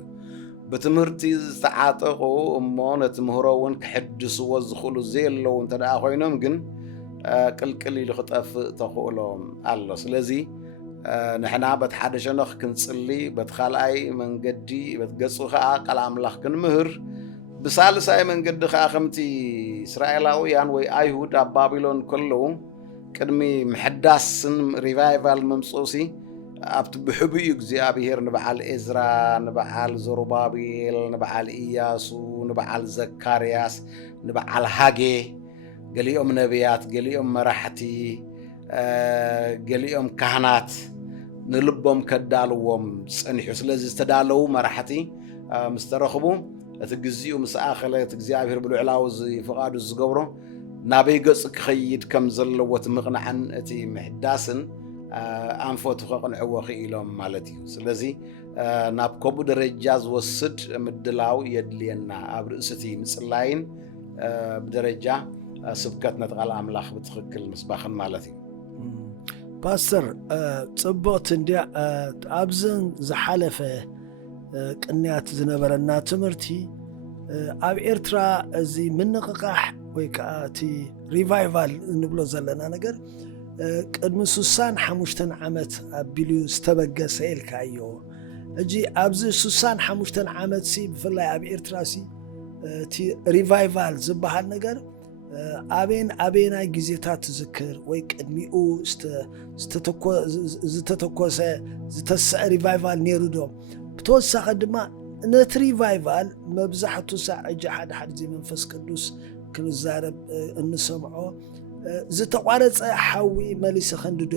ብትምህርቲ ዝተዓጠቑ እሞ ነቲ ምህሮ እውን ክሕድስዎ ዝኽእሉ ዘየለዉ እንተ ደኣ ኮይኖም ግን ቅልቅል ኢሉ ክጠፍእ ተኽእሎም ኣሎ ስለዚ ንሕና በቲ ሓደ ሸነኽ ክንጽሊ በቲ ካልኣይ መንገዲ በቲ ገጹ ከዓ ቃል ኣምላኽ ክንምህር ብሳልሳይ መንገዲ ከዓ ከምቲ እስራኤላውያን ወይ ኣይሁድ ኣብ ባቢሎን ከለዉ ቅድሚ ምሕዳስን ሪቫይቫል መምጽኡሲ ኣብቲ ብሕቡኡ እግዚኣብሔር ንበዓል ኤዝራ ንበዓል ዘሩባቤል ንበዓል ኢያሱ ንበዓል ዘካርያስ ንበዓል ሃጌ ገሊኦም ነቢያት ገሊኦም መራሕቲ ገሊኦም ካህናት ንልቦም ከዳልዎም ጸኒሑ ስለዚ ዝተዳለዉ መራሕቲ ምስ ተረኽቡ እቲ ግዜኡ ምስ ኣኸለ እቲ እግዚኣብሔር ብልዕላዊ ፍቓዱ ዝገብሮ ናበይ ገጽ ክኸይድ ከም ዘለዎ እቲ ምቕናዕን እቲ ምሕዳስን ኣንፈቱ ከቕንዕዎ ክኢሎም ማለት እዩ ስለዚ ናብ ከምኡ ደረጃ ዝወስድ ምድላው የድልየና ኣብ ርእስቲ ምጽላይን ብደረጃ ስብከት ነቲ ቃል ኣምላኽ ብትኽክል ምስባኽን ማለት እዩ ፓስተር ጽቡቕት እንድያ ኣብዘን ዝሓለፈ ቅንያት ዝነበረና ትምህርቲ ኣብ ኤርትራ እዚ ምንቅቃሕ ወይ ከዓ እቲ ሪቫይቫል እንብሎ ዘለና ነገር ቅድሚ 65 ዓመት ኣቢሉ ዝተበገሰ ኢልካዮ እጂ ኣብዚ 65 ዓመት ሲ ብፍላይ ኣብ ኤርትራ ሲ እቲ ሪቫይቫል ዝበሃል ነገር ኣበየናይ ግዜታት ትዝክር ወይ ቅድሚኡ ዝተተኮሰ ዝተስዐ ሪቫይቫል ነይሩ ዶ ብተወሳኺ ድማ ነቲ ሪቫይቫል መብዛሕቱ ሳዕ እጂ ሓደ መንፈስ ቅዱስ ክንዛረብ እንሰምዖ ዝተቋረፀ ሓዊ መሊሰ ክንድዶ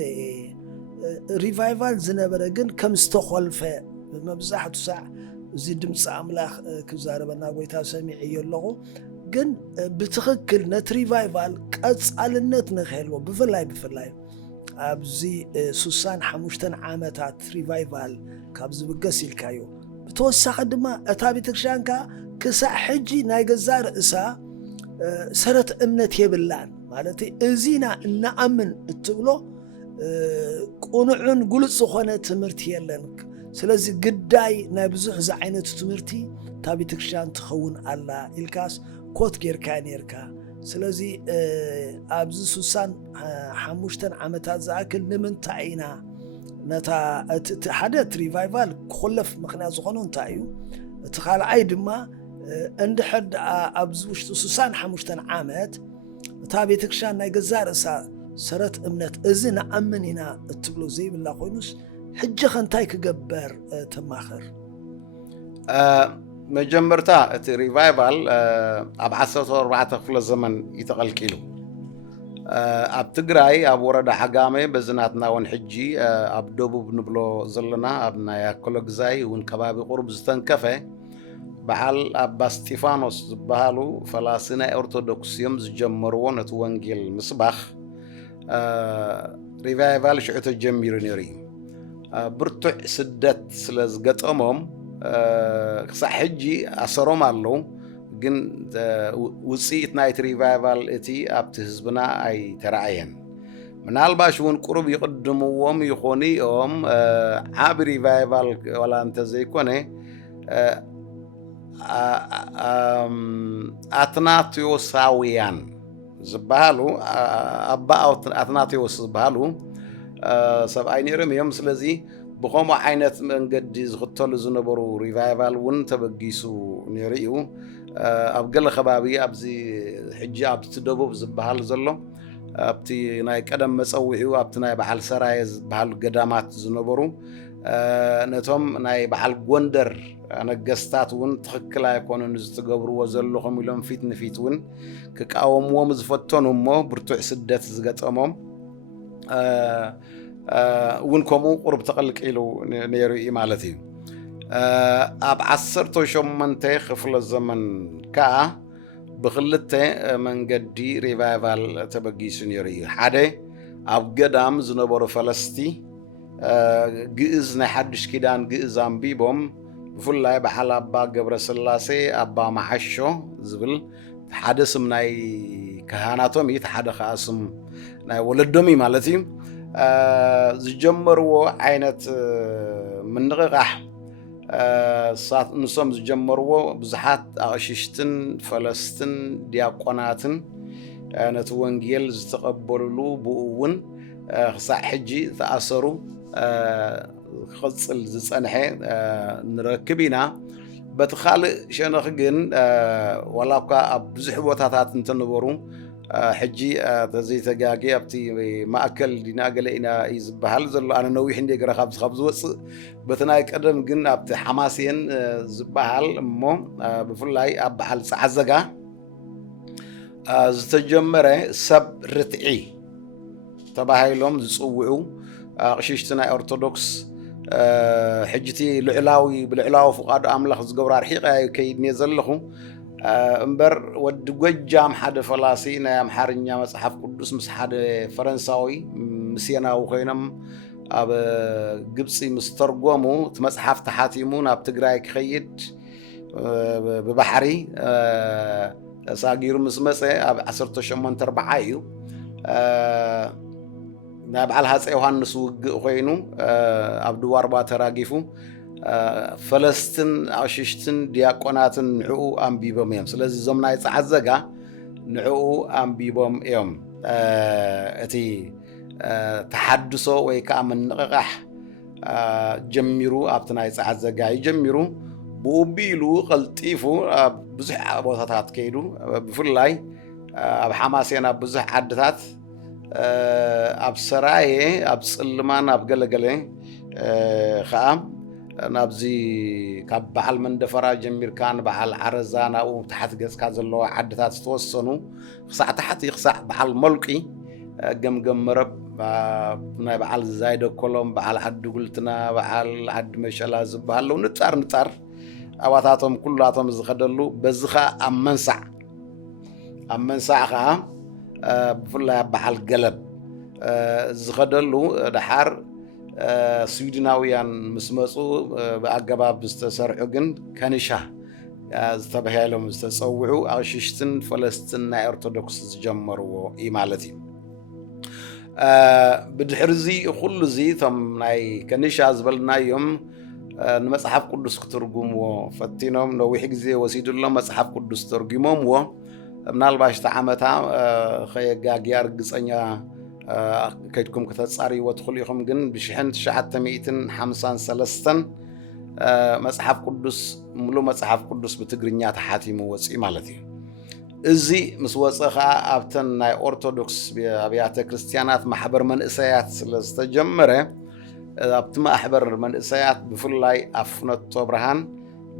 ሪቫይቫል ዝነበረ ግን ከም ዝተኾልፈ መብዛሕቱ ሳዕ እዚ ድምፂ ኣምላኽ ክዛረበና ጎይታ ሰሚዕ እየ ኣለኹ ግን ብትኽክል ነቲ ሪቫይቫል ቀጻልነት ንኽህልዎ ብፍላይ ኣብዚ 65 ዓመታት ሪቫይቫል ካብ ዝብገስ ኢልካዮ ብተወሳኺ ድማ እታ ቤተክርስትያንካ ክሳዕ ሕጂ ናይ ገዛ ርእሳ ሰረት እምነት የብላን ማለት እዚና እናኣምን እትብሎ ቁኑዕን ጉልጽ ዝኾነ ትምህርቲ የለን ስለዚ ግዳይ ናይ ብዙሕ ዛ ዓይነት ትምህርቲ እታ ቤተክርስትያን ትኸውን ኣላ ኢልካስ ኮት ጌርካ ነርካ ስለዚ ኣብዚ 65 ዓመታት ዝኣክል ንምንታይ ኢና ነታ ሓደ ሪቫይቫል ክኹለፍ ምክንያት ዝኾኑ እንታይ እዩ እቲ ካልኣይ ድማ እንድሕር ኣብዚ ውሽጢ 65 ዓመት እታ ቤተክርስትያን ናይ ገዛ ርእሳ ሰረት እምነት እዚ ንኣምን ኢና እትብሎ ዘይብላ ኮይኑስ ሕጂ ኸንታይ ክገበር ተማኽር መጀመርታ እቲ ሪቫይቫል ኣብ 14 ክፍለ ዘመን ይተቐልቂሉ ኣብ ትግራይ ኣብ ወረዳ ሓጋሜ በዝናትና ውን ሕጂ ኣብ ደቡብ ንብሎ ዘለና ኣብ ናይ ኣኮሎ ግዛይ እውን ከባቢ ቁርብ ዝተንከፈ በዓል ኣባ ስጢፋኖስ ዝበሃሉ ፈላሲ ናይ ኦርቶዶክስ እዮም ዝጀመርዎ ነቲ ወንጌል ምስባኽ ሪቫይቫል ሽዑ ተጀሚሩ ነይሩ እዩ ብርቱዕ ስደት ስለ ዝገጠሞም ክሳዕ ሕጂ ኣሰሮም ኣለዉ ግን ውፅኢት ናይቲ ሪቫይቫል እቲ ኣብቲ ህዝብና ኣይተረኣየን ምናልባሽ እውን ቁሩብ ይቕድምዎም ይኾኑ እዮም ዓብ ሪቫይቫል ዋላ እንተዘይኮነ ኣትናቴዎሳውያን ዝበሃሉ ኣባ ኣትናቴዎስ ዝበሃሉ ሰብኣይ ነይሮም እዮም ስለዚ ብኸምኡ ዓይነት መንገዲ ዝኽተሉ ዝነበሩ ሪቫይቫል እውን ተበጊሱ ነይሩ እዩ ኣብ ገለ ከባቢ ኣብዚ ሕጂ ኣብቲ ደቡብ ዝበሃል ዘሎ ኣብቲ ናይ ቀደም መፀውዒኡ ኣብቲ ናይ በዓል ሰራየ ዝበሃሉ ገዳማት ዝነበሩ ነቶም ናይ በዓል ጎንደር ነገስታት እውን ትኽክል ኣይኮኑን ዝትገብርዎ ዘለኹም ኢሎም ፊት ንፊት እውን ክቃወምዎም ዝፈተኑ እሞ ብርቱዕ ስደት ዝገጠሞም እውን ከምኡ ቁርብ ተቐልቂሉ ነይሩ እዩ ማለት እዩ ኣብ 18 ክፍለ ዘመን ከዓ ብክልተ መንገዲ ሪቫይቫል ተበጊሱ ነይሩ እዩ ሓደ ኣብ ገዳም ዝነበሩ ፈለስቲ ግእዝ ናይ ሓድሽ ኪዳን ግእዝ ኣንቢቦም ብፍላይ በዓል ኣባ ገብረ ስላሴ ኣባ ማሓሾ ዝብል ሓደ ስም ናይ ካህናቶም እዩ ሓደ ከዓ ስም ናይ ወለዶም እዩ ማለት እዩ ዝጀመርዎ ዓይነት ምንቕቓሕ ንሶም ዝጀመርዎ ብዙሓት ኣቕሽሽትን ፈለስትን ዲያቆናትን ነቲ ወንጌል ዝተቐበልሉ ብኡ እውን ክሳዕ ሕጂ ተኣሰሩ ክቕፅል ዝፀንሐ ንረክብ ኢና በቲ ካልእ ሸነኽ ግን ዋላ እኳ ኣብ ብዙሕ ቦታታት እንተነበሩ ሕጂ ተዘይተጋጊ ኣብቲ ማእከል ዲና ገለ ኢና እዩ ዝበሃል ዘሎ ኣነ ነዊሕ እንደ ገረ ካብ ዝወፅእ በቲ ናይ ቀደም ግን ኣብቲ ሓማስየን ዝበሃል እሞ ብፍላይ ኣብ በዓል ፃዓዘጋ ዝተጀመረ ሰብ ርትዒ ተባሂሎም ዝፅውዑ ኣቕሽሽቲ ናይ ኦርቶዶክስ ሕጂቲ ብልዕላዊ ፍቓዱ ኣምላኽ ዝገብሩ ኣርሒቐ ከይድኔ ዘለኹ እምበር ወዲ ጎጃም ሓደ ፈላሲ ናይ ኣምሓርኛ መጽሓፍ ቅዱስ ምስ ሓደ ፈረንሳዊ ምስየናዊ ኮይኖም ኣብ ግብፂ ምስ ተርጎሙ እቲ መጽሓፍ ተሓቲሙ ናብ ትግራይ ክኸይድ ብባሕሪ ተሳጊሩ ምስ መፀ ኣብ 1840 እዩ ናይ በዓል ሃፀይ ዮሃንስ ውግእ ኮይኑ ኣብ ድዋርባ ተራጊፉ ፈለስትን አሽሽትን ዲያቆናትን ንዑ አንቢቦም እዮም ስለዚ ዞም ናይ ፀዓት ዘጋ ንዑ አንቢቦም እዮም እቲ ተሐድሶ ወይ ከዓ ምንቅቃሕ ጀሚሩ ኣብቲ ናይ ፀዓት ዘጋ ይጀሚሩ ብኡቢሉ ቀልጢፉ ብዙሕ ቦታታት ከይዱ ብፍላይ ኣብ ሓማሴን ኣብ ብዙሕ ዓድታት ኣብ ሰራየ ኣብ ጽልማን ኣብ ገለገለ ከዓ ናብዚ ካብ በዓል መንደፈራ ጀሚርካ ንበዓል ዓረዛ ናብኡ ታሕቲ ገጽካ ዘለዎ ዓድታት ዝተወሰኑ ክሳዕ ታሕቲ ክሳዕ በዓል መልቂ ገምገም መረብ ናይ በዓል ዛይደኮሎም በዓል ዓዲ ጉልትና በዓል ዓዲ መሸላ ዝበሃሉ ንጣር ኣባታቶም ኩላቶም ዝኸደሉ በዝኻ ኣብ መንሳዕ ከዓ ብፍላይ ኣብ በዓል ገለብ ዝኸደሉ ድሓር ስዊድናውያን ምስ መፁ ብኣገባብ ዝተሰርሑ ግን ከኒሻ ዝተባሂሎም ዝተፀውዑ ኣሽሽትን ፈለስትን ናይ ኦርቶዶክስ ዝጀመርዎ እዩ ማለት እዩ ብድሕሪ እዚ ኩሉ እዚ እቶም ናይ ከኒሻ ዝበልናዮም ንመፅሓፍ ቅዱስ ክትርጉምዎ ፈቲኖም ነዊሕ ግዜ ወሲዱሎም መፅሓፍ ቅዱስ ተርጉሞምዎ ምናልባሽ ተዓመታ ከየጋግያ ርግፀኛ ከይድኩም ከተፃርይዎ ትኽእሉ ኢኹም ግን ብ1953 መፅሓፍ ቅዱስ ሙሉእ መፅሓፍ ቅዱስ ብትግርኛ ተሓቲሙ ወፂኡ ማለት እዩ እዚ ምስ ወፀ ከዓ ኣብተን ናይ ኦርቶዶክስ ኣብያተ ክርስቲያናት ማሕበር መንእሰያት ስለ ዝተጀመረ ኣብቲ ማሕበር መንእሰያት ብፍላይ ኣብ ፍኖቶ ብርሃን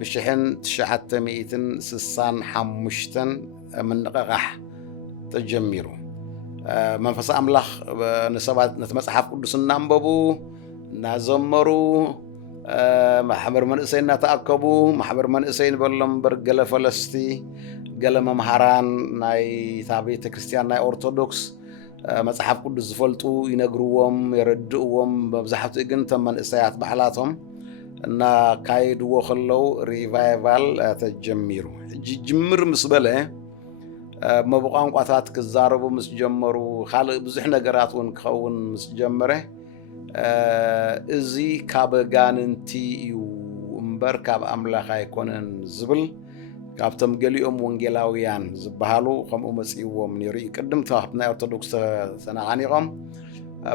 ብ1965 ምንቅቃሕ ተጀሚሩ መንፈስ ኣምላኽ ንሰባት ነቲ መፅሓፍ ቅዱስ እናንበቡ እናዘመሩ ማሕበር መንእሰይ እናተኣከቡ ማሕበር መንእሰይ ንበሎም እምበር ገለ ፈለስቲ ገለ መምሃራን ናይ ቤተ ክርስቲያን ናይ ኦርቶዶክስ መፅሓፍ ቅዱስ ዝፈልጡ ይነግርዎም የረድእዎም መብዛሕትኡ ግን እቶም መንእሰያት ባዕላቶም እናካየድዎ ከለው ሪቫይቫል ተጀሚሩ ሕጂ ጅምር ምስ በለ መብቋንቋታት ክዛረቡ ምስ ጀመሩ ካልእ ብዙሕ ነገራት እውን ክኸውን ምስ ጀመረ እዚ ካብ ጋንንቲ እዩ እምበር ካብ ኣምላኽ ኣይኮነን ዝብል ካብቶም ገሊኦም ወንጌላውያን ዝበሃሉ ከምኡ መፅይዎም ነይሩ ቅድም ናይ ኦርቶዶክስ ተነቃኒቆም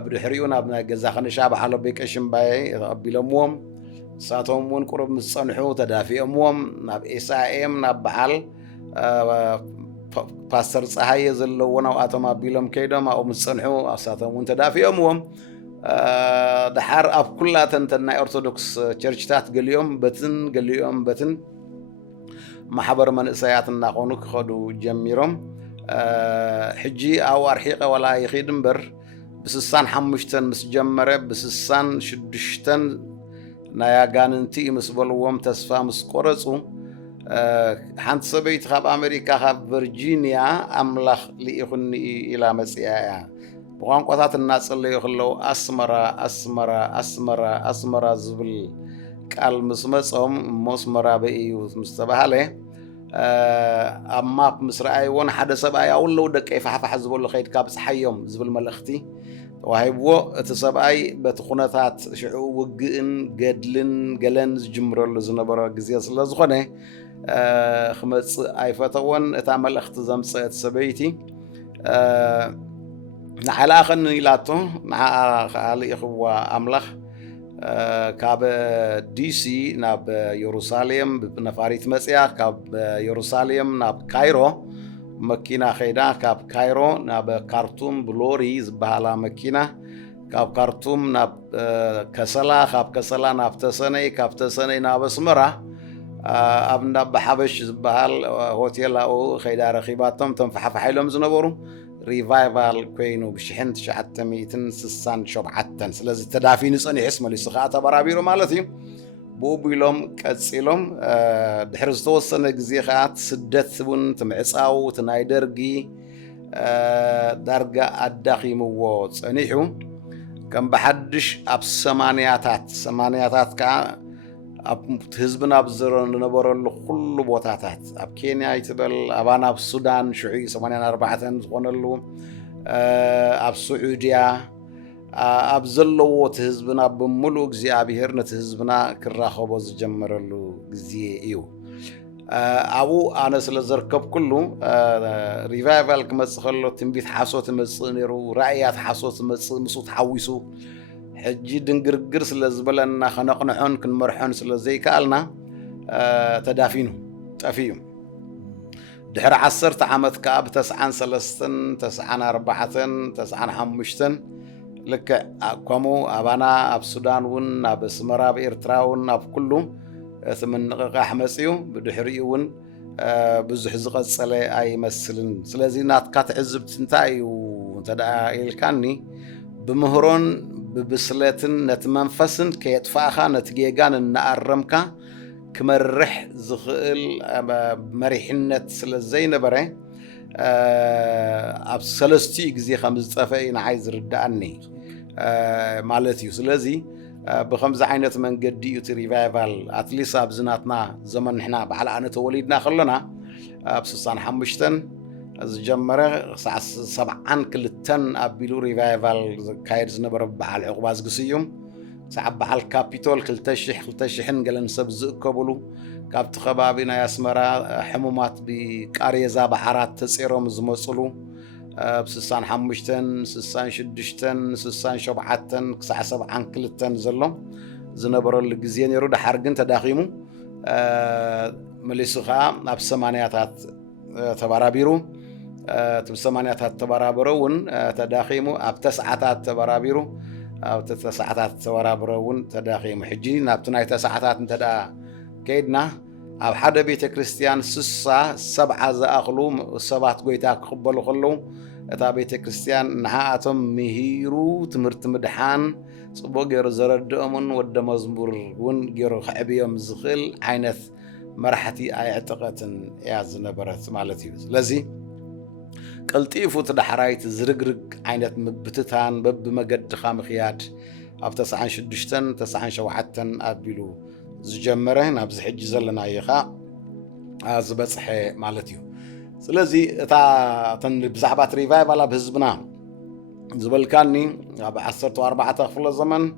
ብድሕሪኡ ናብ ናይ ገዛ ከነሻ በዓል ኣቦይ ቀሽምባይ ተቐቢሎምዎም ንሳቶም እውን ቁሩብ ምስ ፀንሑ ተዳፊኦምዎም ናብ ኤስኣኤም ናብ በዓል ፓስተር ፀሃየ ዘለዎ ናብኣቶም ኣቢሎም ከይዶም ኣብኡ ምስ ፀንሑ ንሳቶም እውን ተዳፊኦምዎም ድሓር ኣብ ኩላተን ናይ ኦርቶዶክስ ቸርችታት ገሊኦም በትን ማሕበር መንእሰያት እናኾኑ ክኸዱ ጀሚሮም ሕጂ ኣብኡ ኣርሒቐ ወላ ይኸይድ እምበር ብ65 ምስ ጀመረ ብ66 ናይ ኣጋንንቲ ምስ በልዎም ተስፋ ምስ ቆረፁ ሓንቲ ሰበይቲ ካብ ኣሜሪካ ካብ ቨርጂንያ ኣምላኽ ልኢኹኒ ኢላ መፅያ እያ ብቋንቋታት እናፀለዩ ከለው ኣስመራ ዝብል ቃል ምስ መፆም መስመራ በእዩ ምስ ተባሃለ ኣብ ማፕ ምስ ረኣይዎን ሓደ ሰብኣይ ኣውለው ደቀ ይፋሕፋሕ ዝበሉ ከይድካ ብፀሓዮም ዝብል መልእኽቲ ተዋሂብዎ እቲ ሰብኣይ በቲ ኩነታት ሽዑ ውግእን ገድልን ገለን ዝጅምረሉ ዝነበረ ግዜ ስለ ዝኾነ ክመፅእ ኣይፈተዎን እታ መልእኽቲ ዘምፅአት ሰበይቲ ንዓላኸኒ ኢላቶ ንዓ ከዓ ልኢኽዋ ኣምላኽ ካብ ዲሲ ናብ ኢየሩሳሌም ብነፋሪት መፅያ ካብ ኢየሩሳሌም ናብ ካይሮ መኪና ኸይዳ ካብ ካይሮ ናብ ካርቱም ብሎሪ ዝበሃላ መኪና ካብ ካርቱም ናብ ከሰላ ካብ ከሰላ ናብ ተሰነይ ካብ ተሰነይ ናብ ኣስመራ ኣብ እንዳበሓበሽ ዝበሃል ሆቴል ኣብኡ ኸይዳ ረኺባቶም ተንፈሓፋሓኢሎም ዝነበሩ ሪቫይቫል ኮይኑ ብ1967 ስለዚ ተዳፊኑ ፀኒሕስ መሊሱ ከዓ ተበራቢሩ ማለት እዩ ብኡ ኢሎም ቀፂሎም ድሕሪ ዝተወሰነ ግዜ ከዓ ስደት እውን ትምዕፃው ናይ ደርጊ ዳርጋ ኣዳኺምዎ ፀኒሑ ከም ብሓድሽ ኣብ 80ታት ከዓ ኣብ ህዝብና ዝነበረሉ ኩሉ ቦታታት ኣብ ኬንያ ይትበል ኣባና ኣብ ሱዳን 84 ዝኾነሉ ኣብ ስዑድያ أبزلوا تهزبنا بملو እግዚአብሔር نتهزبنا كراخبو زجمرلو ጊዜ እዩ أبو أنا سلزركب كله ريفايفال كمسخلو تنبيت حاسوت مسنيرو رأيات حاسوت مسوت حويسو حجي دنجرجر سلزبلنا خنقنعون كنمرحون سلزي كالنا تدافينو تافيو دحر 10 عامت كاب 9 3 9 4 9 5 لك كومو أبانا أب سودان ون أب سمرا بإرترا ون أب كلهم ثمن قحمسيو بدحريون بزح زقت صلي أي مسلن سلازي ناتكات عزب تنتايو تدا إلكاني بمهرون ببسلتن نتمنفسن كيتفاخا نتجيجان النقرمكا كمرح زغل مريحنة سلازي نبره أب سلستي جزي 5 طفاين عايز رداني مالتي سلازي بخمس عينة من قديو تريفايفال أتليس أبزناتنا زمن إحنا بعلى أنا توليدنا خلنا بسصان حمشتن از جمرة ساعة 7 كل التن أبيلو ريفايفال كايرز نبرة بعلى عقباز قصيهم ساعة بعلى كابيتول كل تشحن قلنا سبز قبلو كابت خبابنا يسمرا حمومات بكاريزا بحارات تسيرهم زمصلو بسسان حمشتن سسان شدشتن سسان شبعتن كساعة 7 كل التن زلهم زنبرة الجزيان يرود حرقن تداخيمو مليسوخا أب 8 تبارابيرو تب 8 تبارابرون تداخيمو أب 9 تبارابيرو أو 9 تبارابرون تداخيمو حجين أب 9 تدا كيدنا أب حدا بيت كريستيان 7 زاخلو 7 قويتا قبلو خلو اتا بيت كريستيان نحاتهم مهيرو تمرت مدحان صبو غير زردؤمن ود مزمور ون غير خعبيهم زخل عينت مرحتي اعتقدن ياز نبرت مالتي لذي قلطيفو تدحرايت زرغرغ عينت مبتتان بب مقد خامخيات اب 9 ابيلو زجمره نابز حج زلنا يخا از بصح مالتي سلازي اتا تن بزعبات ريفايفال بحزبنا زبلكاني اب 14 خفل الزمن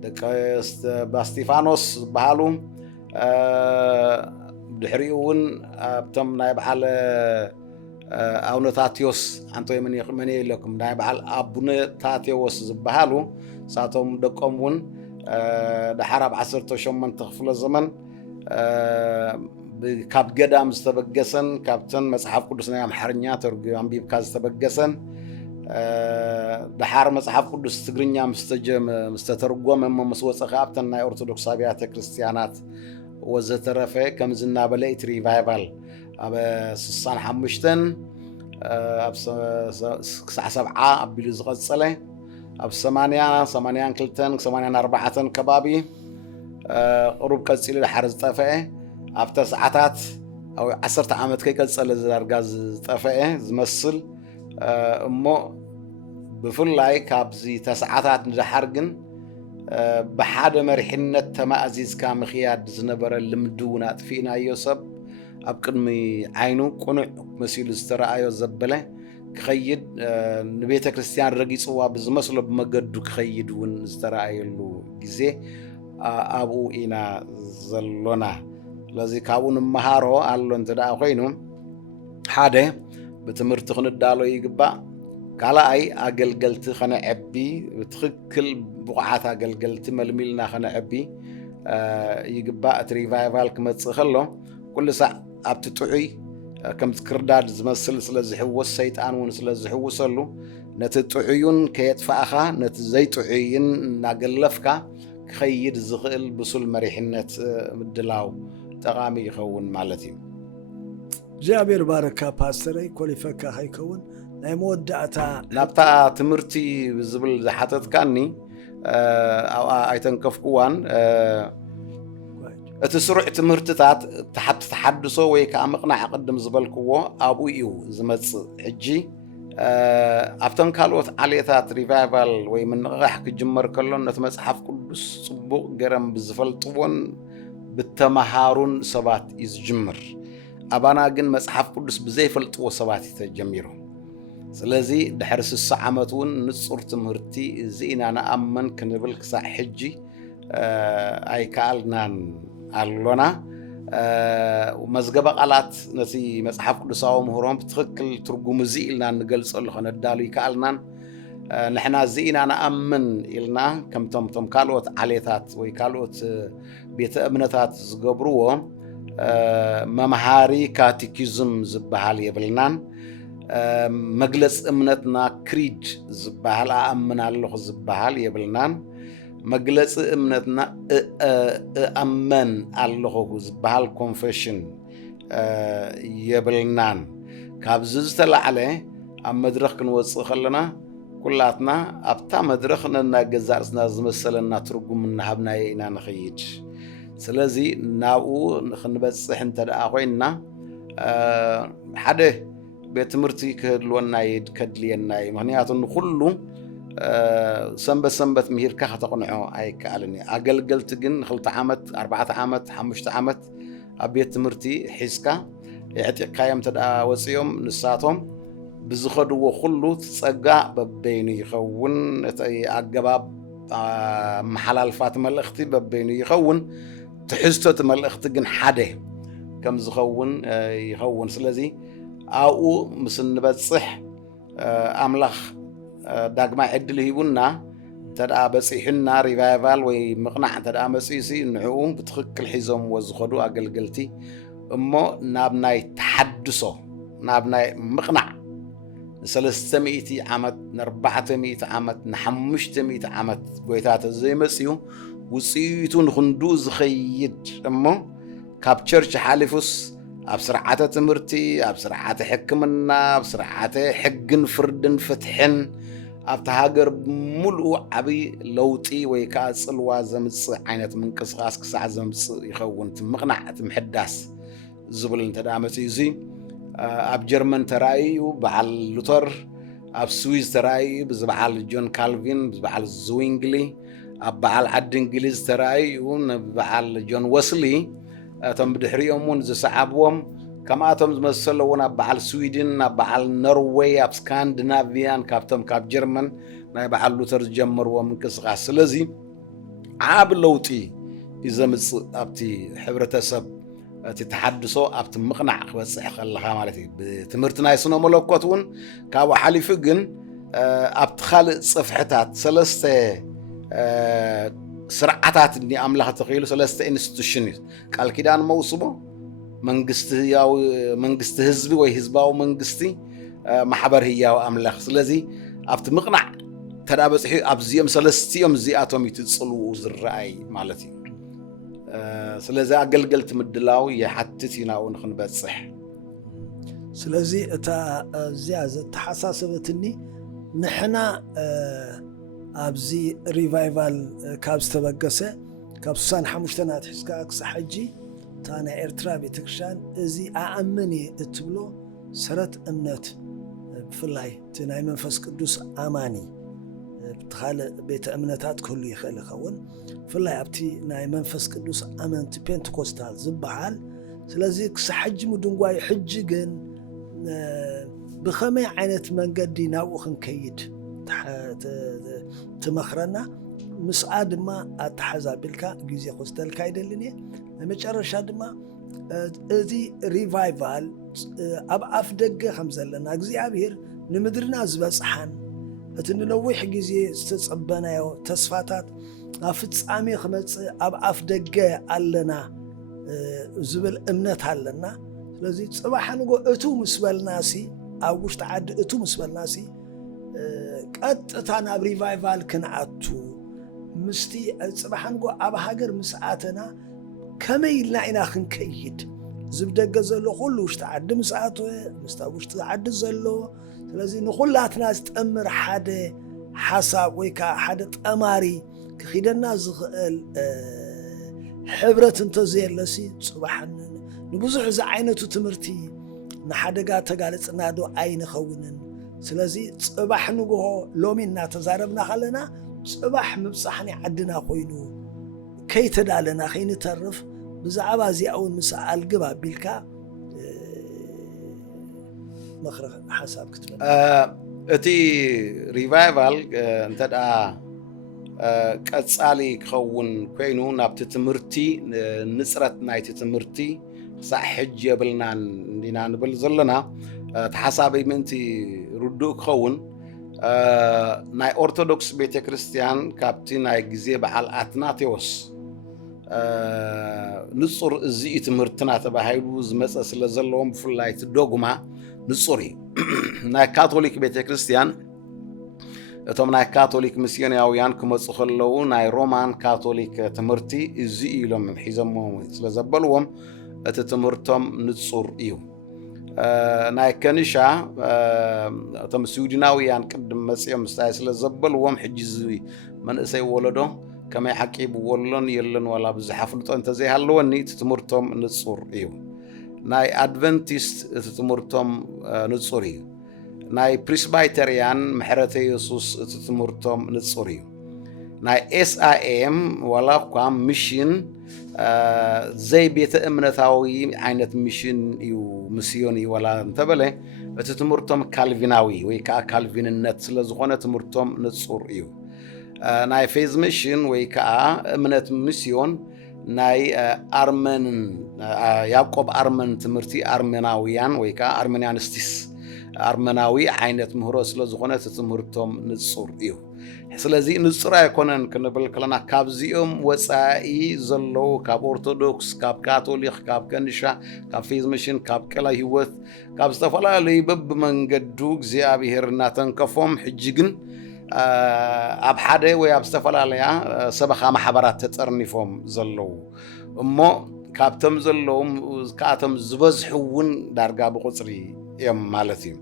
دك باستيفانوس بحالو دحريون بتم نايب على اونتاتيوس انتو من لكم نايب على ابونه تاتيوس زبحالو ساتهم دقمون دحرب 18 خفل الزمن كاب قدام استبقسن كابتن مصحف قدسنا يا محرنيا ترجم بيبكاز استبقسن دحار مصحف قدس تغرينيا مستترجم مسوص خابتن ناي ارثوذكس ابيات كريستيانات وزترفه كم زنا بلايت ريفايفال اب 65 اب 7 ابيل زقصله اب 8 كلتن 84 كبابي قرب كصيل الحرز طفئه اب 9 او 10 عامت كيقصل زرغاز طفئه زمسل امو بفلاي كابزي 9 ندحرغن بحاده مرحنت تمازيز كامخياد زنبر لمدونا فينا يوسف اب قدمي عينو قنع مسيل استرايو زبله خيد نبيته كريستيان رغيصوا بزمسلو بمغدو خيد ون استرايلو غزي ابو اينا زلونا لذي كابون مهارو الله انتدا خوينو حاده بتمرت خندالو يغبا قال اي اغلغلت خنا عبي بتخكل بقعات اغلغلت ململنا خنا عبي يغبا ريفايفال كمتصخلو كل ساعه ابتطعي كم تكرداد زمسل سلازحوس شيطان ون سلازحوسلو نتطعيون كيتفاخا نتزيطعين ناغلفكا خيد زغل بسل مريحنت مدلاو تقامي يخون مالتي جابر باركا باستري كوليفكا هيكون ناي مودعتا لابتا تمرتي زبل زحاتت كاني او ايتنكفكوان اتسرع تمرتات تحت تحدثو وي كامقنا قدم زبلكو ابو يو زمص حجي افتن كالوت عليታት ريفايفال وي من غح كجمر كلون نتمصحف قدس صبو غرم بزفلطون بتمهارون سبات يزجمر ابانا جن مصحف قدس بزي فلطو سبات يتجميرو ስለዚህ ድሕሪ 60 ዓመት እውን ንጹር ትምህርቲ እዚ ኢና ንኣመን ክንብል ክሳዕ ሕጂ ኣይከኣልናን ኣሎና መዝገበ ቃላት ነቲ መጽሓፍ ቅዱሳዊ ምህሮም ብትክክል ትርጉም እዚ ኢልና ንገልጸሉ ከነዳሉ ይከኣልናን ንሕና እዚ ኢና ንኣምን ኢልና ከምቶም ካልኦት ዓሌታት ወይ ካልኦት ቤተ እምነታት ዝገብርዎ መምሃሪ ካቴኪዝም ዝበሃል የብልናን መግለጽ እምነትና ክሪድ ዝበሃል ኣኣምን ኣለኹ ዝበሃል የብልናን መግለጽ እምነትና ኣመን ኣለኹ ዝበሃል ኮንፌሽን የብልናን ካብዚ ዝተላዕለ ኣብ መድረኽ ክንወፅእ ከለና ኩላትና ኣብታ መድረኽ ነናገዛርእስና ዝመሰለና ትርጉም እናሃብናየ ኢና ንኸይድ ስለዚ ናብኡ ክንበፅሕ እንተደኣ ኮይንና ሓደ ቤት ትምህርቲ ክህልወና ከድልየና እዩ ምክንያቱ ንኩሉ ሰንበት ምሂርካ ከተቕንዖ ኣይከኣልን እዩ ኣገልገልቲ ግን 2 ዓመት 4 ዓመት 5 ዓመት ኣብ ቤት ትምህርቲ ሒዝካ የዕጢቕካዮም ተደኣ ወፅዮም ንሳቶም ብዝኸድዎ ኩሉ ትጸጋ በበይኑ ይኸውን እቲ ኣገባብ መሓላልፋት መልእኽቲ በበይኑ ይኸውን ትሕዝቶት መልእኽቲ ግን ሓደ ከም ዝኸውን ይኸውን ስለዚ ኣብኡ ምስ ንበፅሕ ኣምላኽ ዳግማ ዕድል ሂቡና ተደኣ በፂሑና ሪቫይቫል ወይ ምቕናዕ ተደኣ መፂሲ ንዕኡ ብትክክል ሒዞምዎ ዝኸዱ ኣገልገልቲ እሞ ናብ ናይ ተሓድሶ ናብ ናይ ምቕናዕ 300 ዓመት 400 ዓመት 500 ዓመት ጎይታት ዘይመፅዩ ውፅኢቱ ንክንዱኡ ዝኸይድ እሞ ካብ ቸርች ሓሊፉስ ኣብ ስርዓተ ትምህርቲ ኣብ ስርዓተ ሕክምና ኣብ ስርዓተ ሕግን ፍርድን ፍትሕን ኣብቲ ሃገር ሙሉእ ዓብይ ለውጢ ወይ ከዓ ጽልዋ ዘምፅእ ዓይነት ምንቅስቃስ ክሳዕ ዘምፅእ ይኸውን ምቕናዕ ምሕዳስ ዝብል እንተደኣ መፅኡ እዚ ኣብ ጀርመን ተራእዩ በዓል ሉተር ኣብ ስዊዝ ተራእዩ ብዝበዓል ጆን ካልቪን ብዝበዓል ዝዊንግሊ ኣብ በዓል ዓዲ እንግሊዝ ተራእዩ በዓል ጆን ወስሊ እቶም ብድሕሪኦም እውን ዝሰዓብዎም ከምኣቶም ዝመሰሉ እውን ኣብ በዓል ስዊድን ኣብ በዓል ኖርዌይ ኣብ ስካንዲናቪያን ካብቶም ካብ ጀርመን ናይ በዓል ሉተር ዝጀመርዎ ምንቅስቃስ ስለዚ ዓብ ለውጢ እዩ ዘምፅእ ኣብቲ ሕብረተሰብ እቲ ተሓድሶ ኣብቲ ምቕናዕ ክበፅሕ ከለኻ ማለት እዩ ብትምህርቲ ናይ ስነ መለኮት እውን ካብኡ ሓሊፉ ግን ኣብቲ ካልእ ፅፍሕታት 3 ስርዓታት እኒ ኣምላኽ ተኺሉ 3 ኢንስቲቱሽን ቃል ኪዳን መውስቦ መንግስቲ ህዝቢ ወይ ህዝባዊ መንግስቲ ማሕበር ህያው ኣምላኽ ስለዚ ኣብቲ ምቕናዕ ተደኣ በፂሑ ኣብዚኦም 3 እዚኣቶም ይትፅልኡ ዝረኣይ ማለት እዩ ስለዚ ኣገልገልቲ ምድላው የሓትት ኢናኡ ንክንበፅሕ ስለዚ እታ እዚኣ ዘተሓሳሰበትኒ ንሕና ኣብዚ ሪቫይቫል ካብ ዝተበገሰ ካብ 65 ኣትሒዝካ ክሳብ ሕጂ እታ ናይ ኤርትራ ቤተክርስትያን እዚ ኣኣምን እየ እትብሎ ሰረት እምነት ብፍላይ እቲ ናይ መንፈስ ቅዱስ ኣማኒ ብትኻልእ ቤተ እምነታት ክህሉ ይኽእል ይኸውን ብፍላይ ኣብቲ ናይ መንፈስ ቅዱስ ኣመንቲ ፔንቴኮስታል ዝበሃል ስለዚ ክሳብ ሕጂ ምድንጓዩ ሕጂ ግን ብኸመይ ዓይነት መንገዲ ናብኡ ክንከይድ ትመኽረና ምስኣ ድማ ኣተሓዛቢልካ ግዜ ክወስደልካ ይደልን እየ መጨረሻ ድማ እዚ ሪቫይቫል ኣብ ኣፍ ደገ ከም ዘለና እግዚኣብሔር ንምድርና ዝበፅሓን እቲ ንነዊሕ ግዜ ዝተጸበናዮ ተስፋታት ኣብ ፍጻሜ ክመፅእ ኣብ ኣፍ ደገ ኣለና ዝብል እምነት ኣለና ስለዚ ጽባሕ ንጎ እቱ ምስ በልናሲ ኣብ ውሽጢ ዓዲ እቱ ምስ በልናሲ ቀጥታ ናብ ሪቫይቫል ክንኣቱ ምስቲ ጽባሕ ንጎ ኣብ ሃገር ምስኣተና ከመይ ኢልና ኢና ክንከይድ ዝብደገ ዘሎ ኩሉ ውሽጢ ዓዲ ምስኣቱ ምስታ ውሽጢ ዓዲ ዘሎ ስለዚ ንኹላትና ዝጠምር ሓደ ሓሳብ ወይ ከዓ ሓደ ጠማሪ ክኺደና ዝኽእል ሕብረት እንተዘየለሲ ጽባሕ ንብዙሕ እዚ ዓይነቱ ትምህርቲ ንሓደጋ ተጋለፅና ዶ ኣይንኸውንን ስለዚ ጽባሕ ንግሆ ሎሚ እናተዛረብና ከለና ጽባሕ ምብፃሕኒ ዓድና ኮይኑ ከይተዳለና ከይንተርፍ ብዛዕባ እዚኣ እውን ምስ ኣልግብ ኣቢልካ مخرج حساب كتب اتي ريفايفال انتدا قصالي كون كوينو نابت تمرتي نصرت نايت تمرتي صح حج يبلنا ندينا نبل زلنا تحسابي منتي ردو كون ناي أرثوذكس بيت كريستيان كابتن ناي جزية بعال أثناتيوس نصر زي تمرتنا تبعيلو زمس أصل زلهم في اللايت دوغما نصري ناي كاثوليك بيت كريستيان توم ناي كاثوليك مسيونياويان كمصو خلو ناي رومان كاثوليك تمرتي زي لهم حيزمهم سلازبلوهم تتمرتم نصر إيو ناي كنشا توم سوديناويان قدم مسيم مستاي سلازبلوهم حجزوي من اسي ولدو كما يحقيب ولن يلن ولا بزحفلط انت زي هلوني تتمرتم نصر إيو ناي ادفنتيست تتمرتم نصر إيو ناي بريسبايتريان محرت يسوس تتمرتم نصر إيو ناي SIM ولا قام ميشن زي بيت امنتاوي عينت ميشن يو مسيوني ولا انتبله تتمرتم كالفيناوي ويكا كالفين النت سلازخونه تمرتم نصر إيو ناي فيز ميشن ويكا امنت مسيون ناي ارمن يعقوب ارمن تمرتي ارمناويان ويكا ارمنيانستيس ارمناوي عينت مهرو سلازخونه تمرتم نصر إيو ስለዚህ ንጽራ ይኮነን ክንብል ከለና ካብዚኦም ወፃኢ ዘሎ ካብ ኦርቶዶክስ ካብ ካቶሊክ ካብ ከንሻ ካብ ፌዝ ሚሽን ካብ ቀላ ህይወት ካብ ዝተፈላለዩ በብ መንገዱ እግዚአብሔርና ተንከፎም ሕጂ ግን ኣብ ሓደ ወይ ኣብ ዝተፈላለያ ሰበኻ ማሕበራት ተጠርኒፎም ዘለው እሞ ካብቶም ዘለዎም ካቶም ዝበዝሕውን ዳርጋ ብቁፅሪ እዮም ማለት እዩ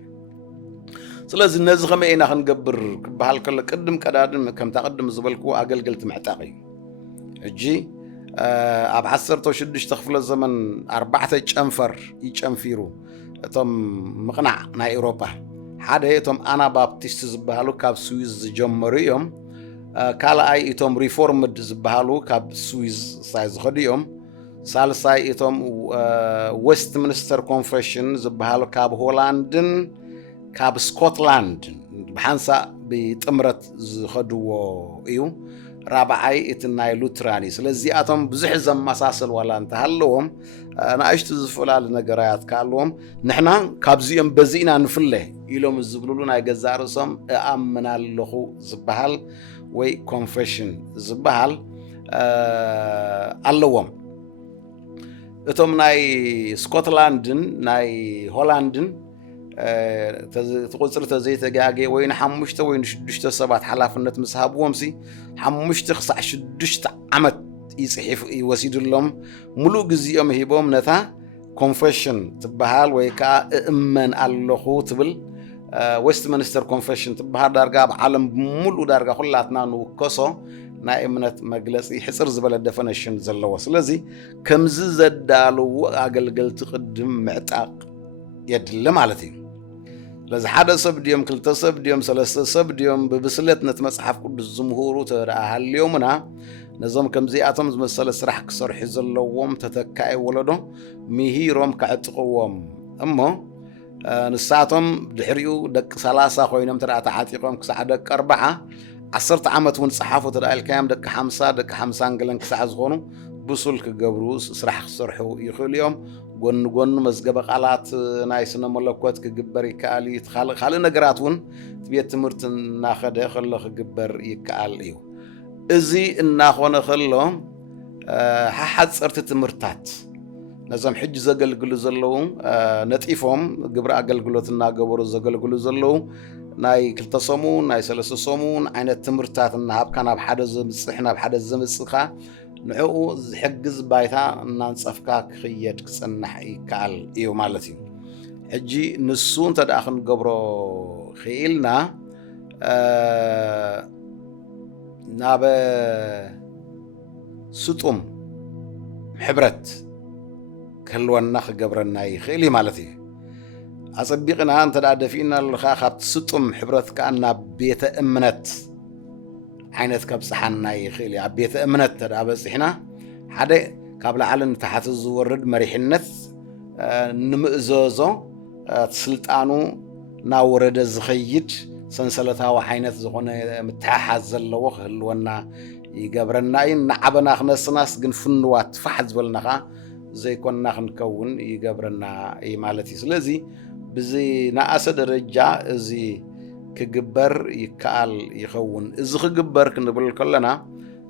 ስለዚህ እነዚህ ከመይና ክንገብር ክበሃል ከለ ቅድም ቀዳድም ከም ተቀድም ዝበልኩ አገልግልት ምዕጣቂ እጂ ኣብ 16 ክፍለ ዘመን 4 ጨንፈር ይጨንፊሩ እቶም ምቕናዕ ናይ ኤውሮፓ ሓደ እቶም አናባፕቲስት ዝበሃሉ ካብ ስዊዝ ዝጀመሩ እዮም ካልኣይ እቶም ሪፎርምድ ዝበሃሉ ካብ ስዊዝ ሳይዝኸዱ እዮም ሳልሳይ እቶም ዌስትሚንስተር ኮንፌሽን ዝበሃሉ ካብ ሆላንድን ካብ ስኮትላንድ በሓንሳ ብጥምረት ዝኸድዎ እዩ ራብዓይ እቲ ናይ ሉትራኒ ስለዚህ አቶም ብዙሕ ዘመሳሰል ዋላ እንተሃለዎም ናእሽቱ ዝፈላለ ነገራት ካልዎም ንሕና ካብዚኦም በዚና ንፍለ ኢሎም ዝብሉሉ ናይ ገዛ ርእሶም ኣምና ኣለኹ ዝበሃል ወይ ኮንፌሽን ዝበሃል ኣለዎም እቶም ናይ ስኮትላንድን ናይ ሆላንድን تقصر تزيت جاجي وين حمشت وين شدشت سبعة حلافنت مسحبوهم سي حمشت خصع شدشت عمت يصحف يوسيد لهم ملوك زيهم هيبهم نتا confession تبهال ويكا امن الله تبل ويستمنستر confession تبهال درجة بعالم ملو درجة خلاتنا نوكسو نائمنت مجلس يحصر زبالة definition زلوا سلزي كم زدالو أقل تقدم معتاق يدل مالتي لذا حدا سب ديوم كلتا سب ديوم سلسة سب ديوم ببسلت نتمسحف كل الزمهور وترى اليومنا نظام كم زي أتم مسألة سرح كسر حزل لوم تتكاي ولده مهيرهم كعتقوم أما نساتهم دحريو دك ثلاثة خوينهم ترى تعاتيقهم كسعدك 4 10 عامات ونصحفوا ترى الكام دك 5 انقلن كساعة زغونو بوصل كجبروس سرح صرحو يخل يوم قن مزجب قالات نايسنا ملكوت كجبر يكالي خال نجراتون تبيت تمرت ناخد خلّه كجبر يكال إيو إزي الناخون خلّه حد صرت تمرتات نظام حج زجل جلو زلوا نتيفهم جبر أجل جلوت الناجبر زجل جلو زلوا ناي كلتصمون ناي سلسصمون عين التمرتات النهاب كان بحدث إحنا بحدث زمسخة نعو حجز بايتا نانصفكاك خيّد كسنح يكال إيو مالتي حجي نسون تداخن قبرو خيلنا نابا ستوم حبرت كلوانا قبرنا يخيلي مالتي أصبقنا أنت دافينا الخاخات ستوم حبرت كأننا بيت أمنت عينت كبصحنا يخيلي عبيت أمنت ترى بس إحنا حدا قبل علن تحت الزورد مريحنت نمزوزو سلطانو ناورد زخيد سنسلتاو عينت زغون متحاز زلو خلونا يقبرنا إن نعبنا خنسناس جن فنوات فحز بالنخا زي كنا خنكون يقبرنا أي مالتي سلزي بزي ناقص درجة زي كجبر يكال يخون إذا كجبر كنا بالكلنا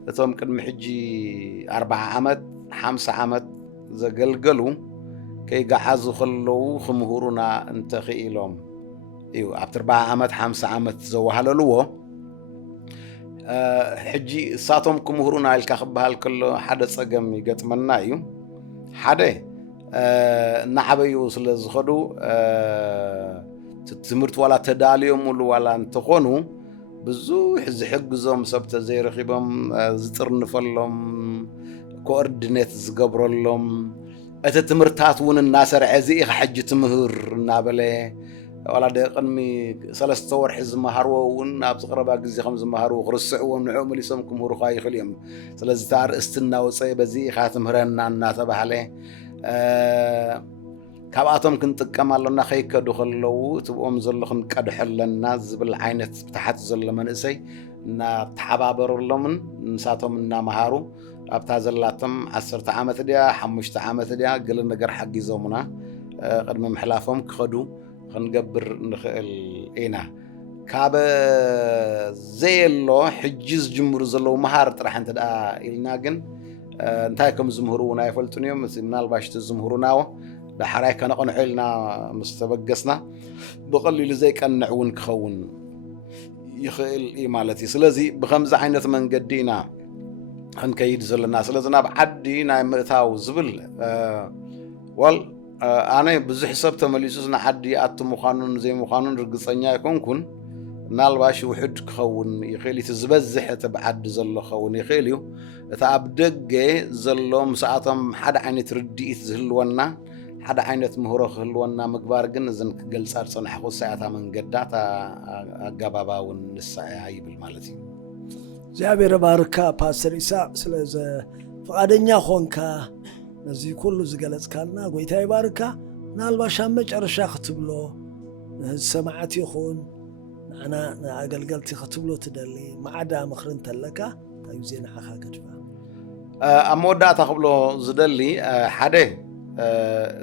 لتوم كن محجي 4 عامات 5 عامات زقلقلو كي قعزو خلو خمهورنا انتخي لهم ايو عبد 4 عامات 5 عامات زوهاللو حجي ساتهم كمهورنا الكخبها الكل حدا صقم يقطمنا ايو حدا نعبيو سلازخدو تمرت ولا تداليوم ولا انتخونو بزوح زحقزهم سبت زي رخيبهم زطرنفلهم كوردينيت زقبرلهم أنت تمرتات ون الناس رعزي حج تمهر نابله ولا دقنمي 3 ور حز مهرو ون ابز قربا غزي 5 مهرو قرصعو نعوم لسمكم هرو خاي خليم سلاز تار استنا وصي بزي خاتم هرنا ناتبحله كاباتهم كنت كمالنا خيكدو خلو تبقوم زلخن قدحلنا زبل عينت تحت زل منسي نا تحبابرلهم نساتهم نا مهارو أبتا زلاتهم 10 عامات ديا 5 عامات ديا قال النجر حق زومنا قد ما محلافهم كخدو خنقبر نخل إينا كاب زي الله حجز جمهور زلو مهارت راح انت دا إلناجن انتايكم زمهرونا يفلتون يوم مثل الباشت زمهرونا دا حراي كان قنعلنا مستبقسنا بقلي لزي كان نعون كخون يخيل إيمالتي سلازي بخمس عينة من قدينا هنكيد زلنا سلازنا بعدي نايم متاو زبل أنا بزح حساب تمليسوسنا عدي أتم قانون زي قانون رقصنيا يكون نالباش وحد خون يخيلي تزبزح تبعد زل خون يخيليو تعبدق زلو مساعتهم حدا عينة ترديت زهلونا حدا عينة مهورة خلونا مقبار جنزن جلسات صنع خو ساعتها من قداتا قبابا والنساء بالمالتي زابير باركا باستر إسحاق سلاز فقادنيا خونكا نزي كله زقلت كالنا قويتا يباركا نالباش مجرشا ختبلو سمعت يخون أنا قلقلتي ختبلو تدلي ما عدا مخرن تلكا تايوزين حخا كتفا أمودا تقبلو زدلي حدا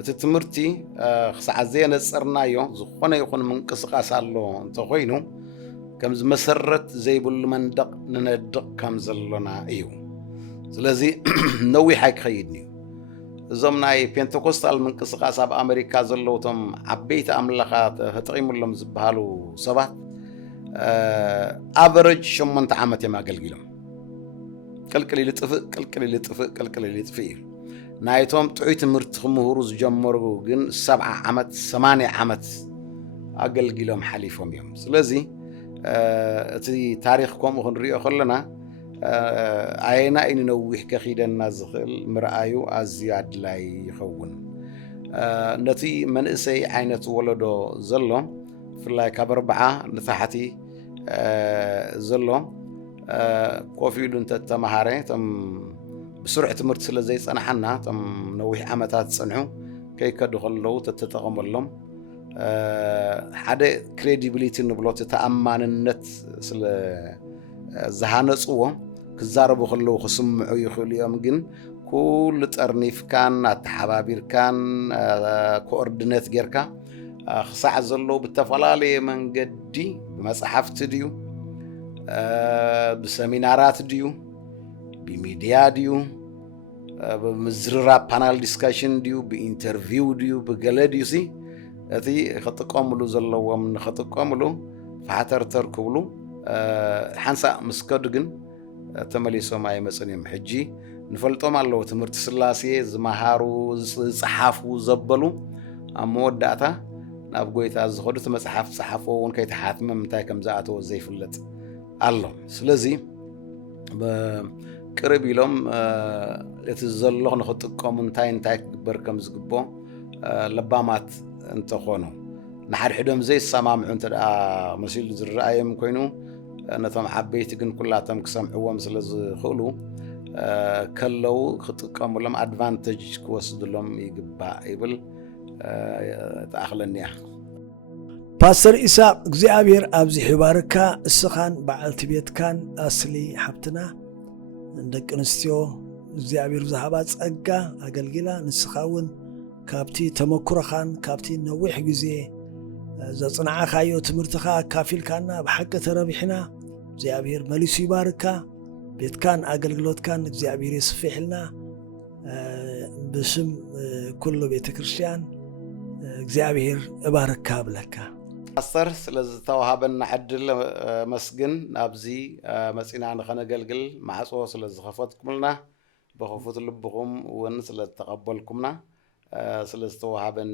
تتمرتي خسعزي نصرنايو زخونه يكون منقسقاس الله انت خوينو كم مسرت زي بالمندق نندق كم زلنا ايو سلازي نوي حاج خيدني زمناي بنتكوستال منقسقاس اب امريكا زلوتم عبيت املخات هتقيم لهم زبالو سبات افريج 8 عامات ما قلقلهم كلكلي لطفئ نايتهم تعيت مرت خمهروز جمرو جن 7 عامات 8 عامات أقلقلهم حليفهم يوم سلازي تي تاريخكم وخنريو خلنا عينا إن نوح كخيدا نازخل مرآيو أزياد لاي يخون نتي من إسي عينة ولدو زلو في الله كبربعة نتحتي زلو كوفيلو انت تمهاري تم بسرعة مرت سلازي صنحنا تم نوح عامتات صنعو كي كدو خلو تتقمل لهم حدا credibility نبلو تتأمان النت سل زهانة صوة كزاربو خلو خسمعو يخلو يوم جن كل ترنيف كان التحبابير كان كوردينيت جيركا خصاع زلو بالتفلالي من قدي بمصحف تديو بسمينارات ديو بميديا ديو بمزررة بانل ديسكاشن ديو بانترفيو ديو بقلديو سي أتي خطقاملو زلوا من خطقاملو فحتر تركولو حنسا مسكدجن تمليسو معي مثلا محجي نفلطو مالو تمرت سلاسي زمهارو صحافو زبلو اموداتا نابغويتا زخدت مصحف صحافو ون كيتحاتم متاي كم زاتو زي فلت الله سلازي بقرب يلوم يتزلو نخطقام انتاي بركم زغبو لبامات انت خونو نحر حدهم زي السمام انت مسيل زرعيم كوينو نتم حبيت جن كلاتهم كسمعوا مثل خلو كلو خطقام لهم ادفانتج كوسد لهم يقبا يبل ተኣኽለኒያ ፓስተር ኢሳቅ እግዚአብሔር ኣብዚ ሕባርካ እስኻን በዓልቲ ቤትካን ኣስሊ ሓብትና ደቂ ኣንስትዮ እግዚአብሔር ዝሃባ ጸጋ ኣገልግላ ንስኻ እውን ካብቲ ተመኩሮኻን ካብቲ ነዊሕ ግዜ ዘጽንዓኻዮ ትምህርትኻ ኣካፊልካና ብሓቂ ተረቢሕና እግዚአብሔር መሊሱ ይባርካ ቤትካን ኣገልግሎትካን እግዚአብሔር ይስፍሕልና بسم كل بيت كريستيان እግዚአብሔር እባርካ ብለካ ፓስተር ስለዚህ ተዋሃበና ዕድል መስግን ናብዚ መጽና ንኸነገልግል ማዕጾ ስለዚህ ኸፈትኩምልና በኸፉት ልብኹም ወን ስለተቀበልኩምና ስለዚህ ተዋሃበን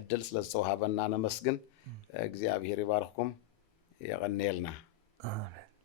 ዕድል ስለዚህ ተዋሃበና ነመስግን እግዚአብሔር ይባርክኩም ይቀንየልና አሜን